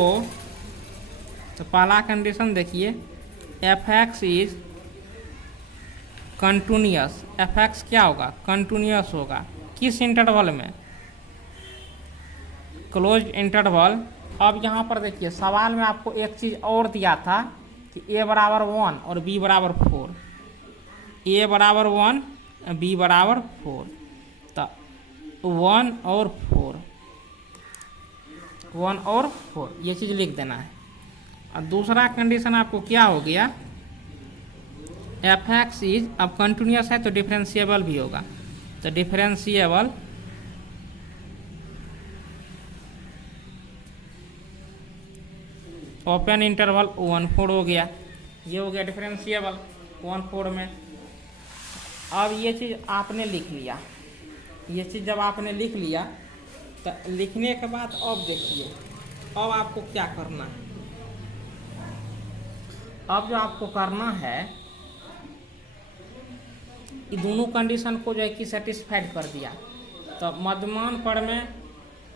तो पहला कंडीशन देखिए, F x is continuous. F x क्या होगा? कंटिन्यूअस होगा। किस इंटरवल में? Close interval. अब यहाँ पर देखिए सवाल में आपको एक चीज़ और दिया था कि a बराबर 1 और b बराबर 4, a बराबर 1 b बराबर 4, तो 1 और 4 ये चीज़ लिख देना है। और दूसरा कंडीशन आपको क्या हो गया? एफ एक्स इज, अब कंटिन्यूअस है तो डिफरेंशिएबल भी होगा, तो डिफरेंशिएबल ओपन इंटरवल 1 4 हो गया। ये हो गया डिफरेंशिएबल 1 4 में। अब ये चीज़ आपने लिख लिया। ये चीज़ जब आपने लिख लिया तो लिखने के बाद अब देखिए अब आपको क्या करना है। अब जो आपको करना है, ये दोनों कंडीशन को जो है कि सेटिस्फाइड कर दिया, तो मध्यमान परिमेय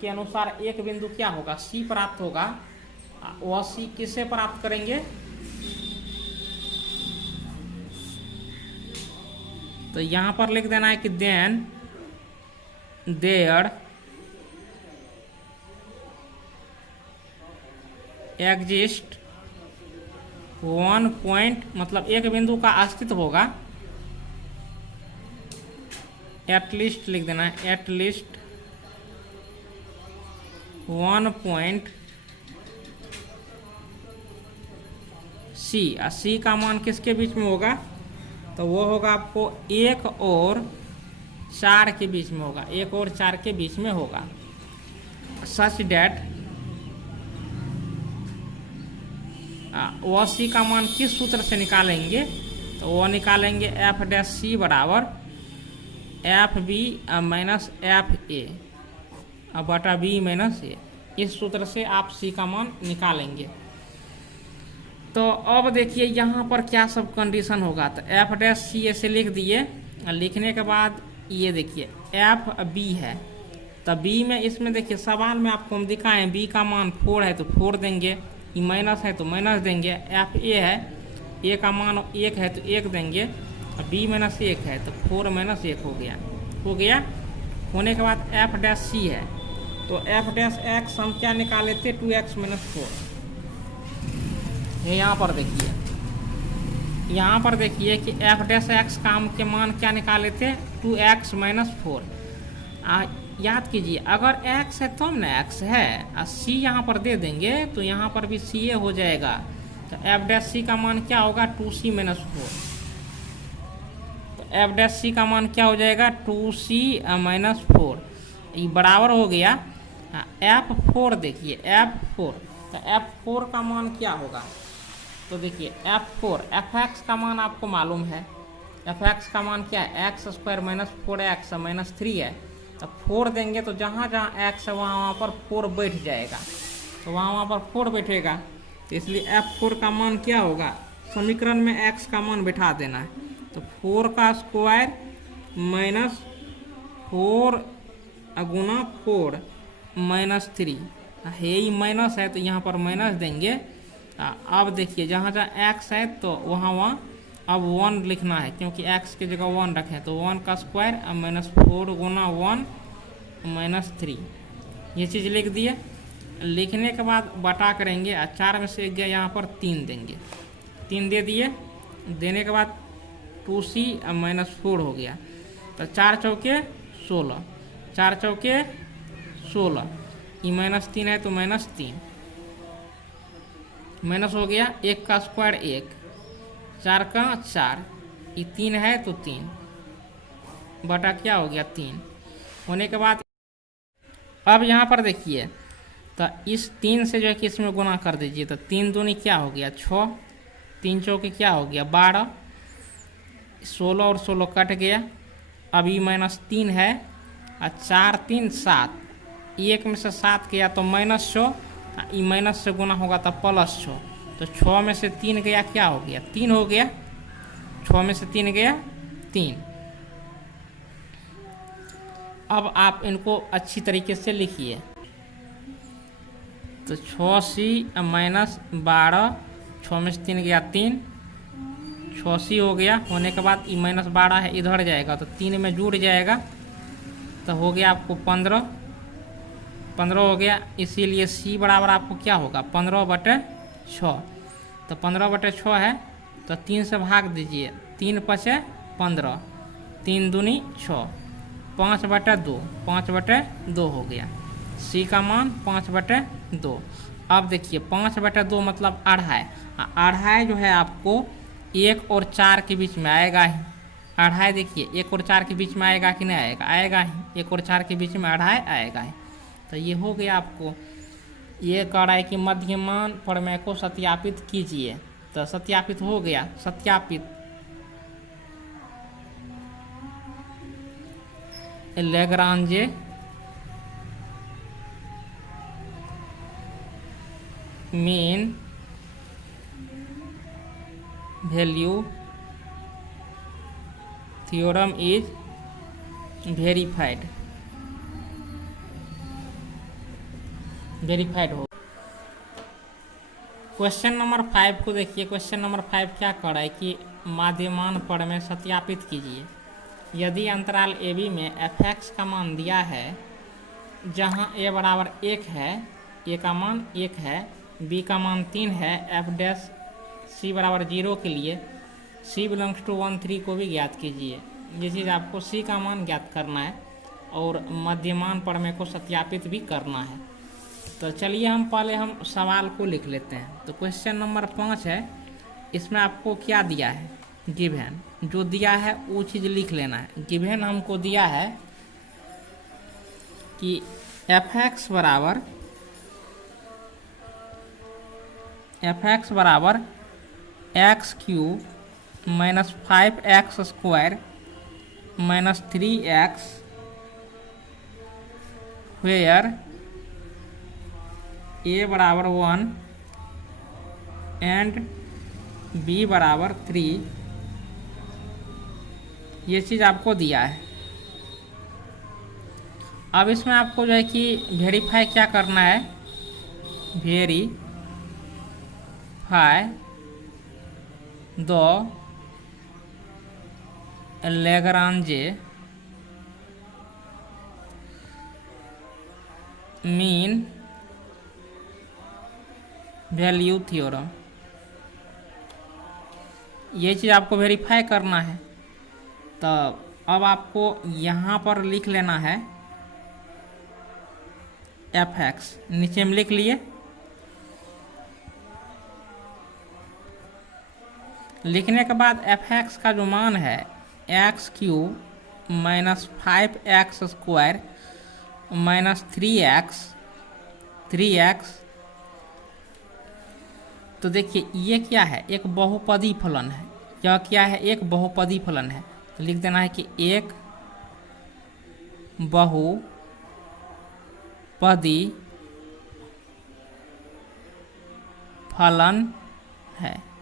के अनुसार एक बिंदु क्या होगा? सी प्राप्त होगा। वह सी किससे प्राप्त करेंगे? तो यहां पर लिख देना है कि देन देयर एग्जिस्ट 1 पॉइंट, मतलब एक बिंदु का अस्तित्व होगा। एटलीस्ट लिख देना है, एटलीस्ट 1 पॉइंट सी। सी का मान किसके बीच में होगा? तो वो होगा आपको 1 और 4 के बीच में होगा, 1 और 4 के बीच में होगा। सच डैट वह सी का मान किस सूत्र से निकालेंगे? तो वो निकालेंगे एफ डैश सी बराबर f b minus f a बटा बी माइनस ए। इस सूत्र से आप सी का मान निकालेंगे। तो अब देखिए यहाँ पर क्या सब कंडीशन होगा। तो एफ डैश सी ऐसे लिख दिए। लिखने के बाद ये देखिए एफ बी है, तो बी में इसमें देखिए सवाल में आपको हम दिखाएं बी का मान 4 है तो 4 देंगे, ई माइनस है तो माइनस देंगे। एफ ए है, ए का मान 1 है तो 1 देंगे, और बी माइनस 1 है तो 4 माइनस 1 हो गया। होने के बाद एफ डैश सी है, तो एफ डैश एक्स हम क्या निकाले थे? 2x minus 4। यहाँ पर देखिए कि एफ डैश एक्स का हम के मान क्या निकाले थे? 2x minus 4। याद कीजिए अगर x है तो हम ना x है, और c यहाँ पर दे देंगे तो यहाँ पर भी c हो जाएगा। तो एफ डैश सी का मान क्या होगा? 2c minus 4। तो एफ डैश सी का मान क्या हो जाएगा? 2c minus 4। ये बराबर हो गया F4। देखिए F4, तो F4 का मान क्या होगा? तो देखिए F4, Fx का मान आपको मालूम है। Fx का मान क्या है? X square minus 4x minus 3 है। तो 4 देंगे तो जहाँ जहाँ x है वहाँ पर 4 बैठ जाएगा, तो वहाँ पर 4 बैठेगा। तो इसलिए F4 का मान क्या होगा? समीकरण में x का मान बैठा देना है। तो 4 का स्क्वायर माइनस 4 गुना 4 माइनस 3 है, ये माइनस है तो यहाँ पर माइनस देंगे। अब देखिए जहाँ जहाँ x है तो वहाँ अब 1 लिखना है, क्योंकि x की जगह 1 रखें। तो 1 का स्क्वायर माइनस 4 गुना 1 माइनस 3, ये चीज़ लिख दिए। लिखने के बाद बटा करेंगे, 4 में से 1 गया, यहाँ पर 3 देंगे, 3 दे दिए। देने के बाद 2c माइनस 4 हो गया। तो 4 चौके 16, 4 चौके 16, ये माइनस 3 है तो माइनस 3 माइनस हो गया। 1 का स्क्वायर 1, 4 का 4, ये 3 है तो 3 बटा क्या हो गया 3। होने के बाद अब यहाँ पर देखिए तो इस 3 से जो है कि इसमें गुना कर दीजिए, तो 3 दूनी क्या हो गया 6, 3 चौके क्या हो गया 12, 16 और 16 कट गया। अब ई -3 है और 4 3 7, एक में से 7 गया तो -6, ई माइनस से गुना होगा तो +6, तो 6 में से 3 गया क्या हो गया 3 हो गया, 6 में से 3 गया 3। अब आप इनको अच्छी तरीके से लिखिए, तो 6c -12, 6 में से 3 गया 3, 6c हो गया। होने के बाद ई -12 है इधर जाएगा तो 3 में जुड़ जाएगा, तो हो गया आपको 15 हो गया। इसीलिए c बराबर आपको क्या होगा 15/6, तो 15/6 है तो 3 से भाग दीजिए, 3 × 15, 3 दूनी 6, 5/2, 5/2 हो गया। c का मान 5/2। अब देखिए 5/2 मतलब अढ़ाई, अढ़ाई जो है आपको 1 और 4 के बीच में आएगा ही। अढ़ाई देखिए 1 और 4 के बीच में आएगा कि नहीं आएगा, आएगा ही, 1 और 4 के बीच में अढ़ाई आएगा ही। तो ये हो गया आपको, ये कह रहा है कि मध्यमान प्रमेय को सत्यापित कीजिए, तो सत्यापित हो गया। सत्यापित Lagrange mean value theorem is verified हो। क्वेश्चन नंबर 5 को देखिए। क्वेश्चन नंबर 5 क्या कर रहा है कि माध्यमान प्रमेय सत्यापित कीजिए। यदि अंतराल AB में f(x) का मान दिया है, जहां a बराबर 1 है, a का मान 1 है, b का मान 3 है, f' बराबर 0 के लिए c बिलोंग्स टू 1 3 को भी ज्ञात कीजिए। ये चीज़ आपको c का मान ज्ञात करना है और मध्यमान प्रमेय को सत्यापित भी करना है। तो चलिए हम सवाल को लिख लेते हैं। तो क्वेश्चन नंबर 5 है, इसमें आपको क्या दिया है गिवन, जो दिया है वो चीज़ लिख लेना है। गिवन हमको दिया है कि f(x) बराबर x³ -5x² -3x where a बराबर 1 एंड b बराबर 3, ये चीज़ आपको दिया है। अब इसमें आपको जो है कि वेरीफाई क्या करना है, verify the Lagrange mean value theorem, ये चीज़ आपको वेरीफाई करना है। तो अब आपको यहाँ पर लिख लेना है f(x), नीचे में लिख लिए। लिखने के बाद f(x) का जो मान है x³ -5x² -3x, तो देखिए ये क्या है, एक बहुपदी फलन है। यह क्या है, एक बहुपदी फलन है। तो लिख देना है कि एक बहुपदी फलन है।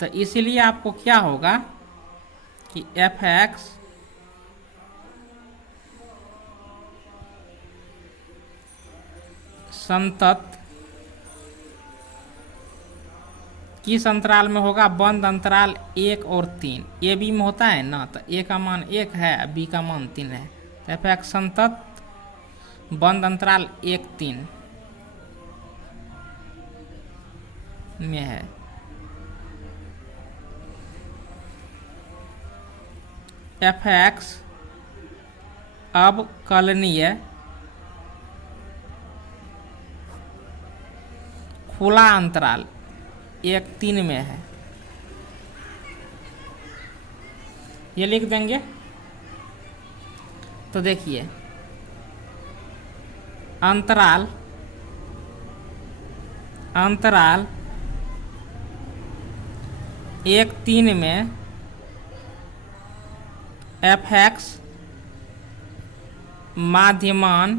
तो इसीलिए आपको क्या होगा कि f(x) संतत किस अंतराल में होगा, बंद अंतराल 1 और 3। ए बी में होता है ना, तो ए का मान 1 है, बी का मान 3 है। तो f(x) संतत बंद अंतराल 1 3 में है। f(x) अवकलनीय खुला अंतराल 1 3 में है, ये लिख देंगे। तो देखिए अंतराल अंतराल 1-3 में f(x) माध्यमान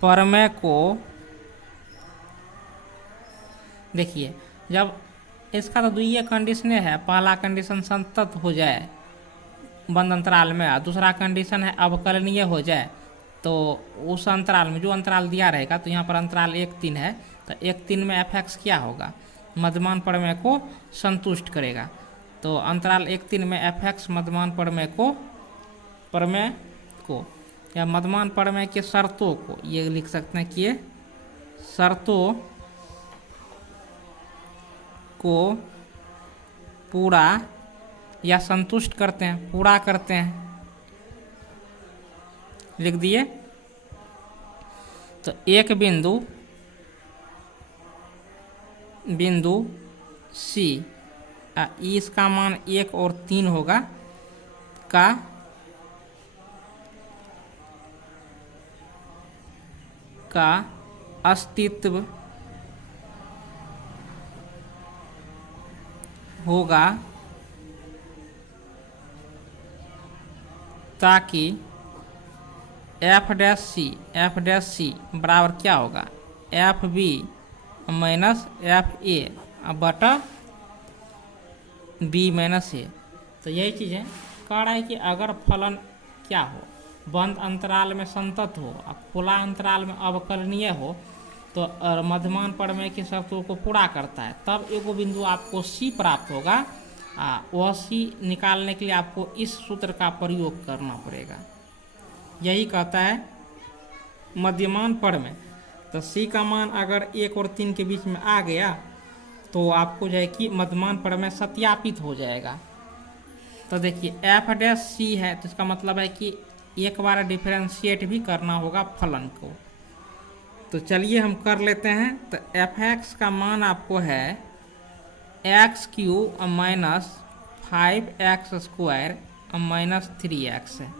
प्रमेय को, देखिए जब इसका तो द्वितीय कंडीशन है, पहला कंडीशन संतत हो जाए बंद अंतराल में, और दूसरा कंडीशन है अवकलनीय हो जाए, तो उस अंतराल में जो अंतराल दिया रहेगा, तो यहाँ पर अंतराल 1-3 है, तो 1-3 में f(x) क्या होगा, मध्यमान प्रमेय को संतुष्ट करेगा। तो अंतराल 1-3 में f(x) मध्यमान प्रमेय को या मध्यमान प्रमेय के शर्तों को, ये लिख सकते हैं कि ये शर्तों को पूरा या संतुष्ट करते हैं, पूरा करते हैं, लिख दिए। तो एक बिंदु C, इसका मान 1 और 3 होगा, का अस्तित्व होगा, ताकि f' बराबर क्या होगा, FB माइनस FA बटा B माइनस A। तो यही चीज़ है, कह रहा है कि अगर फलन क्या हो, बंद अंतराल में संतत हो और खुला अंतराल में अवकलनीय हो, तो मध्यमान प्रमेय की शर्तों को पूरा करता है, तब एगो बिंदु आपको C प्राप्त होगा। वह C निकालने के लिए आपको इस सूत्र का प्रयोग करना पड़ेगा। यही कहता है मध्यमान प्रमेय। तो C का मान अगर 1 और 3 के बीच में आ गया, तो आपको जो है कि मध्यमान प्रमेय सत्यापित हो जाएगा। तो देखिए f' है, तो इसका मतलब है कि एक बार डिफरेंशिएट भी करना होगा फलन को। तो चलिए हम कर लेते हैं। तो f(x) का मान आपको है x³ minus 5x² minus 3x है,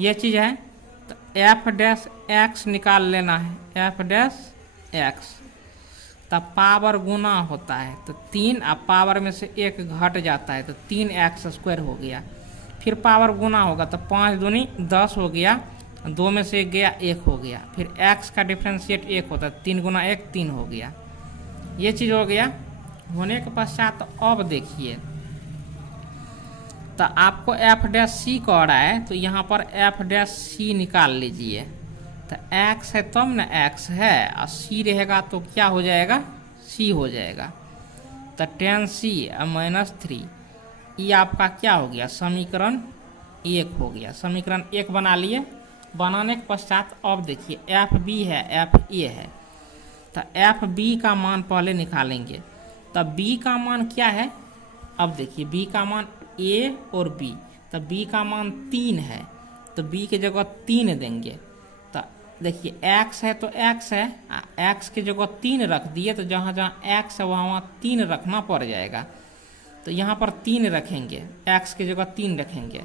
ये चीज़ है। तो f' निकाल लेना है, f', तब पावर गुना होता है, तो 3 अब पावर में से 1 घट जाता है, तो 3x² हो गया। फिर पावर गुना होगा, तो 5 दूनी 10 हो गया, 2 में से 1 गया, 1 हो गया। फिर x का डिफरेंशिएट 1 होता है, 3 गुना 1 3 हो गया। ये चीज़ हो गया। होने के पश्चात तो अब देखिए, तो आपको f' कह रहा है, तो यहाँ पर f' निकाल लीजिए। तो x है तब ना, x है और c रहेगा तो क्या हो जाएगा, c हो जाएगा। तो tan c माइनस 3, ये आपका क्या हो गया, समीकरण 1 हो गया। समीकरण 1 बना लिए। बनाने के पश्चात अब देखिए FB है, FA है, तो FB का मान पहले निकालेंगे। तो B का मान क्या है, अब देखिए B का मान A और B, तो B का मान 3 है, तो B की जगह 3 देंगे। तो देखिए x है तो x है, x की जगह 3 रख दिए, तो जहाँ जहाँ x है वहाँ 3 रखना पड़ जाएगा। तो यहाँ पर 3 रखेंगे, x की जगह 3 रखेंगे,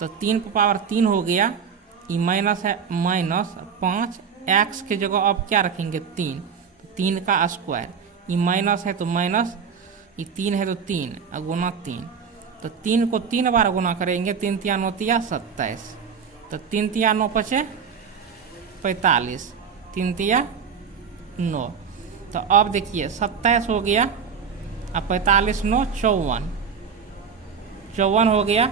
तो 3 की पावर 3 हो गया। ये माइनस है, माइनस 5, x की जगह अब क्या रखेंगे, 3, तो 3 का स्क्वायर। ये माइनस है तो माइनस, ये 3 है तो 3 गुना 3, तो 3 को 3 बार गुना करेंगे, 3 3 9 27, तो 3 3 9 5 45, 3 3 9। तो अब देखिए 27 हो गया, अब 45 9 54 हो गया।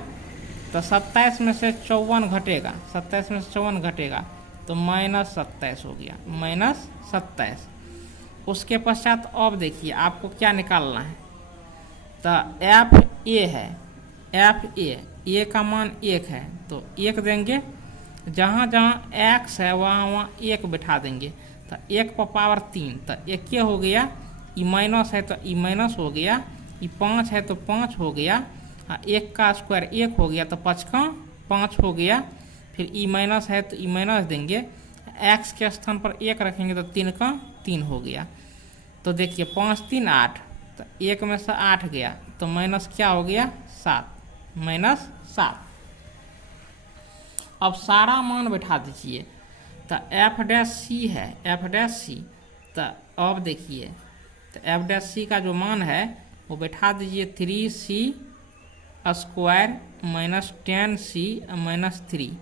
तो 27 में से 54 घटेगा, 27 में से 54 घटेगा, तो माइनस 27 हो गया, माइनस 27। उसके पश्चात अब देखिए आपको क्या निकालना है। तो FA है, FA का मान 1 है, तो 1 देंगे, जहाँ जहाँ x है वहाँ वहाँ 1 बिठा देंगे। तो 1 पर पावर 3, तो 1 क्या हो गया, ई माइनस है तो ई माइनस हो गया, ई 5 है तो 5 हो गया, 1 का स्क्वायर 1 हो गया, तो 5 का 5 हो गया। फिर ई माइनस है तो ई माइनस देंगे, x के स्थान पर 1 रखेंगे, तो 3 का 3 हो गया। तो देखिए 5 3 8, तो 1 में से 8 गया, तो माइनस क्या हो गया, 7, माइनस 7। अब सारा मान बैठा दीजिए। तो एफ डैश सी है, एफ डैश सी। तो अब देखिए, तो एफ डैश सी का जो मान है वो बैठा दीजिए 3c² माइनस 10c माइनस 3।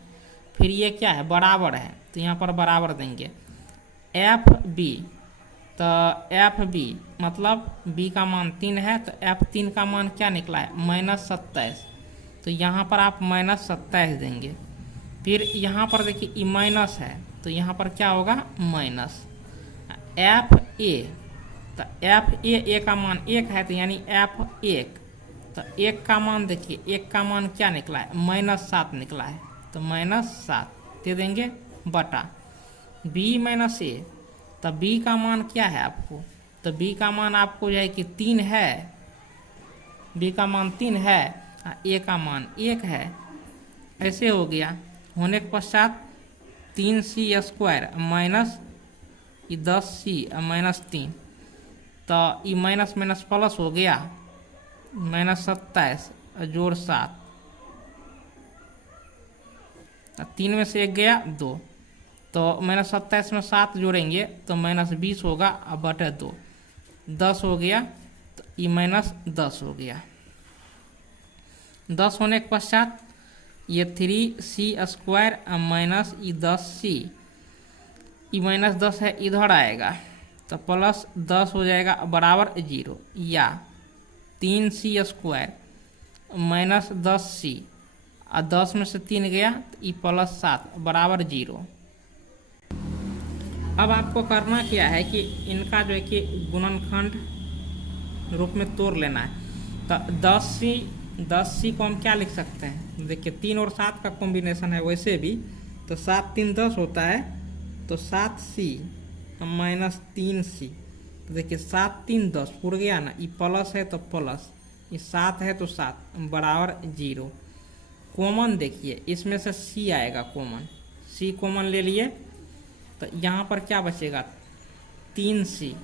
फिर ये क्या है, बराबर है, तो यहाँ पर बराबर देंगे एफ बी। तो एफ बी मतलब बी का मान 3 है, तो एफ 3 का मान क्या निकला है, -27। तो यहाँ पर आप -27 देंगे। फिर यहाँ पर देखिए ई माइनस है, तो यहाँ पर क्या होगा, माइनस एफ ए। तो एफ ए का मान 1 है, तो यानी एफ 1। तो 1 का मान देखिए, 1 का मान क्या निकला है, -7 निकला है, तो -7 दे देंगे बटा बी माइनस ए। तो बी का मान क्या है आपको, तो बी का मान आपको जो है कि 3 है, बी का मान 3 है, ए का मान 1 है। ऐसे हो गया। होने के पश्चात 3c² माइनस 10c माइनस 3। तो ये माइनस माइनस प्लस हो गया, -27 जोड़ 7। 3 में से 1 गया 2, तो -27 में 7 जोड़ेंगे तो -20 होगा, अब बटे 2 10 हो गया। तो ये -10 हो गया। 10 होने के पश्चात ये 3c² माइनस 10c, ये -10 है, इधर आएगा तो +10 हो जाएगा बराबर 0, या 3c² माइनस 10c, और 10 में से 3 गया तो ये +7 बराबर 0। अब आपको करना क्या है कि इनका जो है कि गुणनखंड रूप में तोड़ लेना है। तो 10c को हम क्या लिख सकते हैं, देखिए 3 और 7 का कॉम्बिनेशन है वैसे भी, तो 7 3 10 होता है, तो 7c माइनस 3c। तो देखिए 7 3 10 पूरा गया ना, ये प्लस है तो प्लस, ये 7 है तो 7 बराबर 0। कॉमन देखिए इसमें से c आएगा कॉमन, c कॉमन ले लिए, तो यहाँ पर क्या बचेगा, 3c,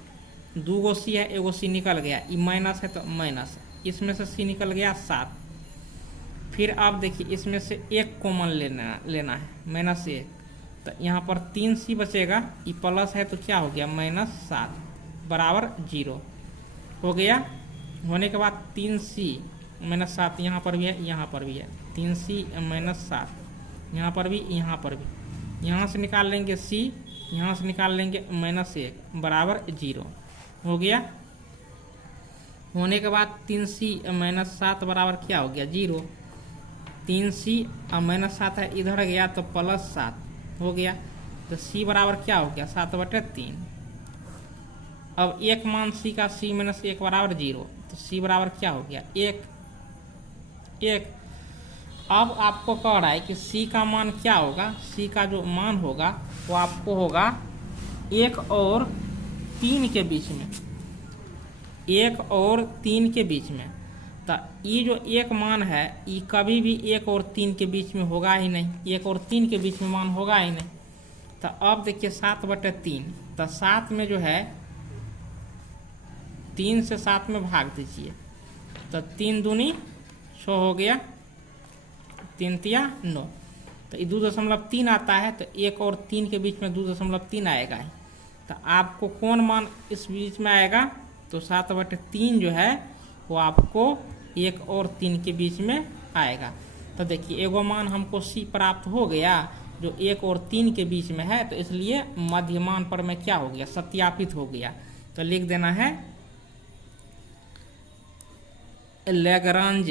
2 गो c है, 1 गो c निकल गया, ये माइनस है तो माइनस, इसमें से c निकल गया 7। फिर आप देखिए इसमें से 1 कॉमन लेना है, -1। तो यहाँ पर 3c बचेगा, ये प्लस है तो क्या हो गया, -7 बराबर 0 हो गया। होने के बाद 3c -7 यहाँ पर भी है, यहाँ पर भी है, 3c -7 यहाँ पर भी, यहाँ पर भी। यहाँ से निकाल लेंगे c, यहाँ से निकाल लेंगे -1 बराबर 0 हो गया। होने के बाद 3c -7 बराबर क्या हो गया, 0। 3c -7 है, इधर गया तो +7 हो गया, तो c बराबर क्या हो गया, 7/3। अब एक मान c का, c -1 बराबर 0, तो c बराबर क्या हो गया, 1। अब आपको कह रहा है कि c का मान क्या होगा, c का जो मान होगा वो आपको होगा 1 और 3 के बीच में, 1 और 3 के बीच में। तो ये जो एक मान है ये कभी भी 1 और 3 के बीच में होगा ही नहीं, 1 और 3 के बीच में मान होगा ही नहीं। तो अब देखिए 7/3, तो 7 में जो है 3 से 7 में भाग दीजिए, तो 3 दूनी 6 हो गया, 3 तिया 9। तो ये 2.3 आता है, तो 1 और 3 के बीच में 2.3 आएगा। तो आपको कौन मान इस बीच में आएगा, तो 7/3 जो है वो आपको 1 और 3 के बीच में आएगा। तो देखिए एगो मान हमको c प्राप्त हो गया जो 1 और 3 के बीच में है, तो इसलिए मध्यमान पर में क्या हो गया, सत्यापित हो गया। तो लिख देना है Lagrange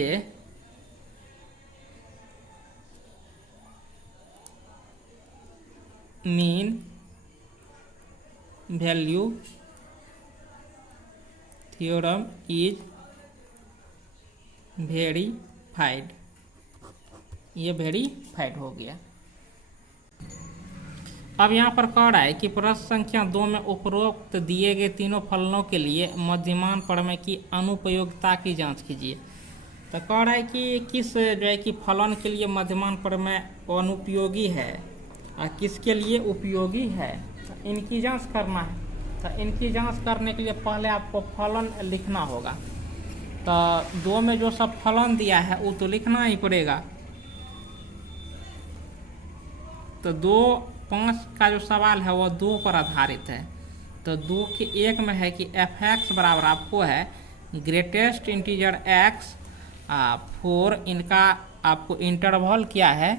mean value theorem is verified, ये वेरीफाइड हो गया। अब यहाँ पर कह रहा है कि प्रश्न संख्या 2 में उपरोक्त दिए गए तीनों फलनों के लिए मध्यमान प्रमेय की अनुपयोगिता की जांच कीजिए। तो कह रहा है कि किस जो है कि फलन के लिए मध्यमान प्रमेय अनुपयोगी है और किसके लिए उपयोगी है, तो इनकी जांच करना है। तो इनकी जांच करने के लिए पहले आपको फलन लिखना होगा। तो 2 में जो सब फलन दिया है वो तो लिखना ही पड़ेगा। तो 2, 5 का जो सवाल है वो 2 पर आधारित है। तो 2 के 1 में है कि एफ एक्स बराबर आपको है ग्रेटेस्ट इंटीजर एक्स फोर, इनका आपको इंटरवल क्या है,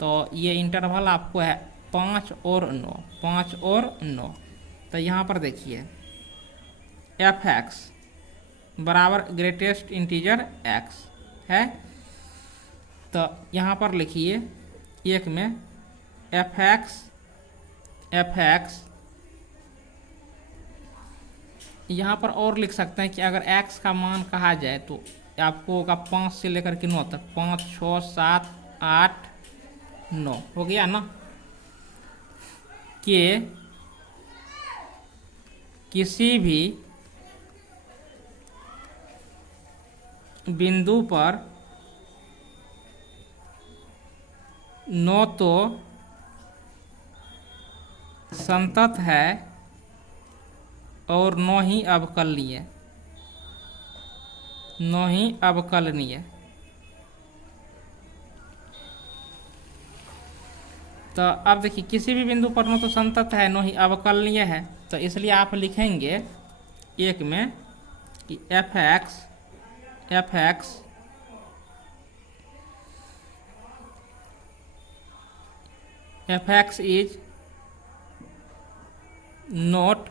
तो ये इंटरवल आपको है 5 और 9, 5 और 9। तो यहाँ पर देखिए एफ एक्स बराबर ग्रेटेस्ट इंटीजर एक्स है, तो यहाँ पर लिखिए 1 में एफ एक्स यहाँ पर और लिख सकते हैं कि अगर x का मान कहा जाए तो आपको होगा 5 से लेकर के 9 तक, 5, 6, 7, 8, 9 हो गया ना, कि किसी भी बिंदु पर 9 तो संतत है और 9 ही अवकलनीय, 9 ही अवकलनीय। तो अब देखिए किसी भी बिंदु पर 9 तो संतत है, 9 ही अवकलनीय है, तो इसलिए आप लिखेंगे 1 में कि F x is not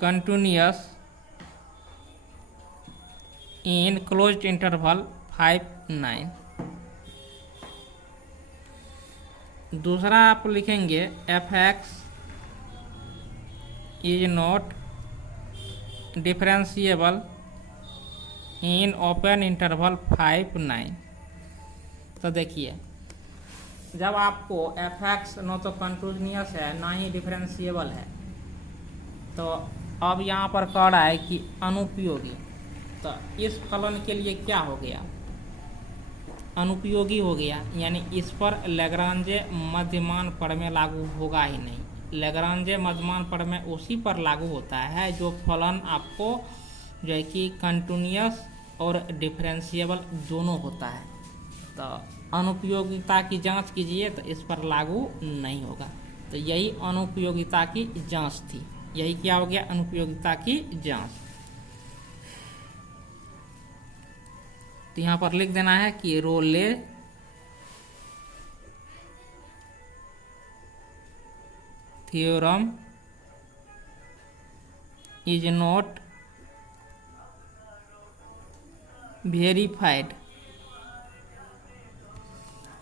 continuous in closed interval 5, 9। दूसरा आप लिखेंगे F x is not differentiable in open interval 5, 9। तो देखिए जब आपको एफ एक्स न तो कंटिन्यूअस है ना ही डिफरेंशिएबल है, तो अब यहाँ पर कह रहा है कि अनुपयोगी, तो इस फलन के लिए क्या हो गया, अनुपयोगी हो गया, यानी इस पर लैग्रांजे मध्यमान प्रमेय लागू होगा ही नहीं। लैग्रांजे मध्यमान प्रमेय उसी पर लागू होता है जो फलन आपको जो है कि कंटिन्यूअस और डिफरेंशिएबल दोनों होता है। तो अनुपयोगिता की जांच कीजिए तो इस पर लागू नहीं होगा। तो यही अनुपयोगिता की जांच थी, यही क्या हो गया, अनुपयोगिता की जांच। तो यहाँ पर लिख देना है कि रोले थ्योरम इज नॉट वेरीफाइड।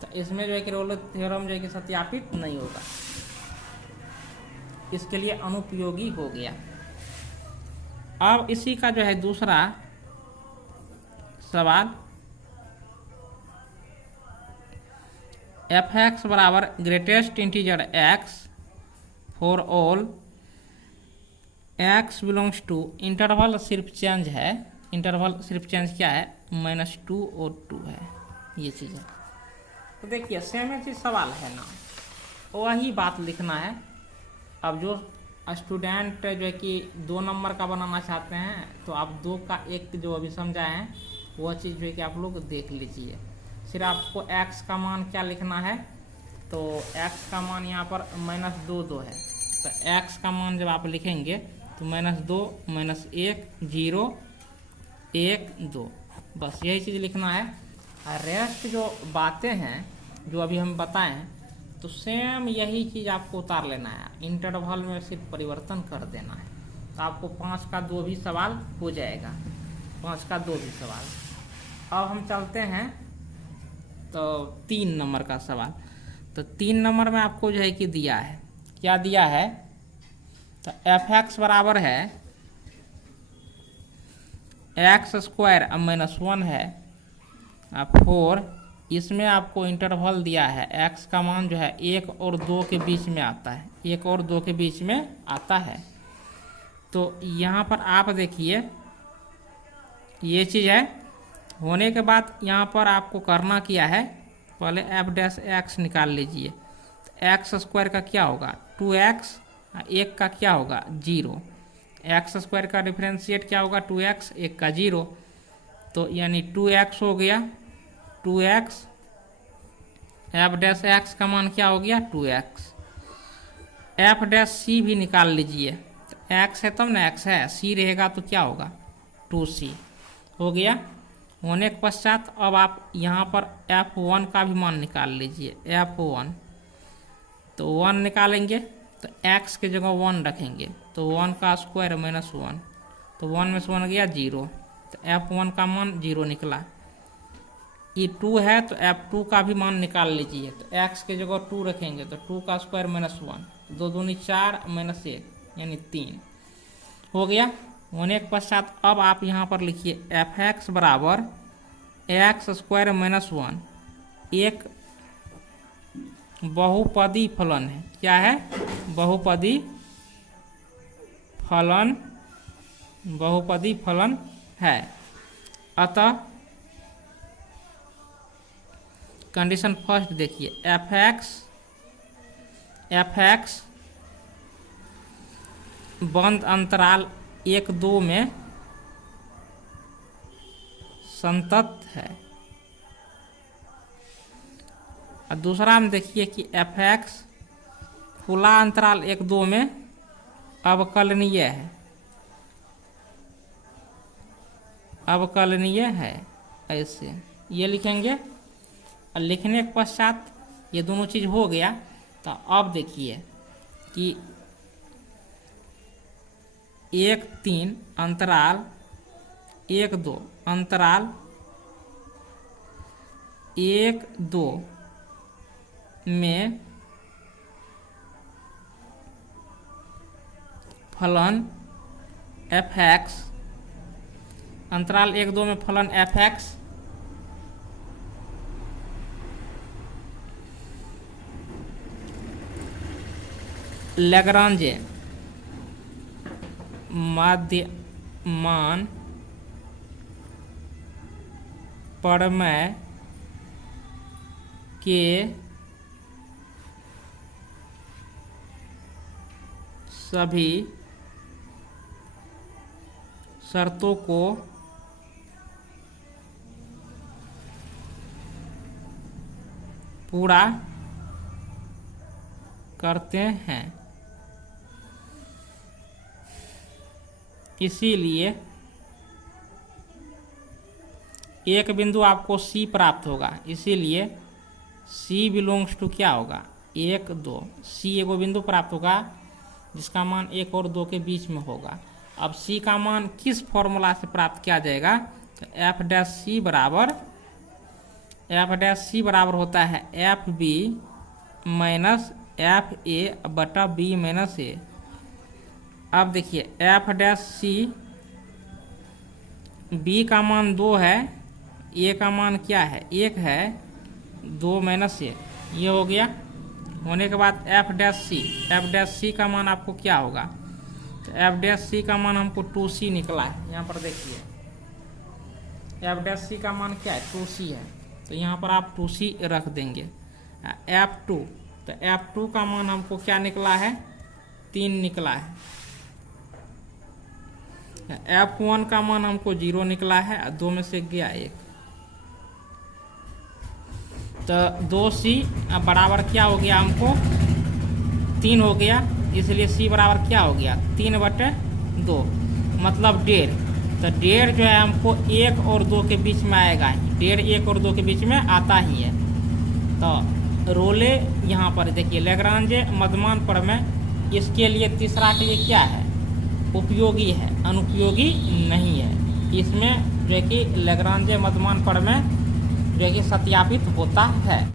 तो इसमें जो है कि रोले थ्योरम जो है कि सत्यापित नहीं होगा, इसके लिए अनुपयोगी हो गया। अब इसी का जो है दूसरा सवाल, एफ एक्स बराबर greatest integer x for all x belongs to, interval सिर्फ चेंज है, इंटरवल सिर्फ चेंज क्या है, -2 और 2 है, ये चीज़ है। तो देखिए सेम चीज सवाल है ना, वही बात लिखना है। अब जो स्टूडेंट जो है कि 2 नंबर का बनाना चाहते हैं तो आप 2 का 1 जो अभी समझाए हैं वह चीज़ जो है कि आप लोग देख लीजिए। फिर आपको x का मान क्या लिखना है, तो x का मान यहाँ पर -2 है, तो x का मान जब आप लिखेंगे तो -2, -1, 0, 1, 2, बस यही चीज़ लिखना है। और रेस्ट जो बातें हैं जो अभी हम बताए हैं तो सेम यही चीज़ आपको उतार लेना है, इंटरवल में सिर्फ परिवर्तन कर देना है, तो आपको 5 का 2 भी सवाल हो जाएगा, 5 का 2 भी सवाल। अब हम चलते हैं तो 3 नंबर का सवाल। तो 3 नंबर में आपको जो है कि दिया है, क्या दिया है, तो एफ एक्स बराबर है x² -1 है 4, इसमें आपको इंटरवल दिया है, x का मान जो है 1 और 2 के बीच में आता है, 1 और 2 के बीच में आता है। तो यहाँ पर आप देखिए ये चीज़ है, होने के बाद यहाँ पर आपको करना क्या है, पहले f' निकाल लीजिए। तो x² का क्या होगा 2x, 1 का क्या होगा 0, x² का डिफरेंशिएट क्या होगा 2x, 1 का 0, तो यानी 2x हो गया, 2x एफ डैश एक्स का मान क्या हो गया 2x। एफ डैश सी भी निकाल लीजिए, तो एक्स है तब ना, एक्स है, सी रहेगा तो क्या होगा 2c हो गया। होने के पश्चात अब आप यहाँ पर f1 का भी मान निकाल लीजिए, f1 तो 1 निकालेंगे तो x के जगह 1 रखेंगे तो 1 का स्क्वायर माइनस 1, तो 1 में से 1 गया 0, तो f1 का मान 0 निकला। ये 2 है तो f2 का भी मान निकाल लीजिए, तो x के जगह 2 रखेंगे तो 2 का स्क्वायर माइनस 1, तो 2 दूनी 4 माइनस 1 यानी 3 हो गया। होने के पश्चात अब आप यहाँ पर लिखिए एफ एक्स बराबर एक्स स्क्वायर माइनस 1 एक बहुपदी फलन है। क्या है? बहुपदी फलन, बहुपदी फलन है। अतः कंडीशन फर्स्ट देखिए, एफ एक्स बंद अंतराल 1-2 में संतत है। और दूसरा में देखिए कि एफ एक्स खुला अंतराल 1-2 में अवकलनीय है, अवकलनीय है। ऐसे ये लिखेंगे और लिखने के पश्चात ये दोनों चीज़ हो गया। तो अब देखिए कि 1-3 अंतराल 1-2 अंतराल 1-2 में फलन एफ एक्स, अंतराल 1-2 में फलन एफ एक्स लैग्रांज मध्यमान प्रमेय के सभी शर्तों को पूरा करते हैं। इसीलिए एक बिंदु आपको C प्राप्त होगा, इसीलिए C बिलोंग्स टू क्या होगा 1-2। C एगो बिंदु प्राप्त होगा जिसका मान 1 और 2 के बीच में होगा। अब C का मान किस फॉर्मूला से प्राप्त किया जाएगा? तो एफ डैश सी बराबर होता है f b minus f a बटा बी माइनस ए। अब देखिए एफ डैश सी, बी का मान 2 है, ए का मान क्या है 1 है, 2 माइनस ए, ये हो गया। होने के बाद एफ डैश सी का मान आपको क्या होगा? तो एफ डैश सी का मान हमको 2c निकला है। यहाँ पर देखिए एफ डैश सी का मान क्या है 2c है, तो यहाँ पर आप 2c रख देंगे। F2, तो F2 का मान हमको क्या निकला है 3 निकला है। F1 का मान हमको 0 निकला है, 2 में से गया 1, तो 2c बराबर क्या हो गया हमको 3 हो गया। इसलिए c बराबर क्या हो गया 3/2 मतलब 1.5। तो 1.5 जो है हमको 1 और 2 के बीच में आएगा, 1.5 1 और 2 के बीच में आता ही है। तो रोले यहाँ पर देखिए लैग्रांज मध्यमान प्रमेय, इसके लिए तीसरा के लिए क्या है उपयोगी है, अनुपयोगी नहीं है। इसमें जो है कि लैग्रांज मध्यमान प्रमेय जो है कि सत्यापित होता है।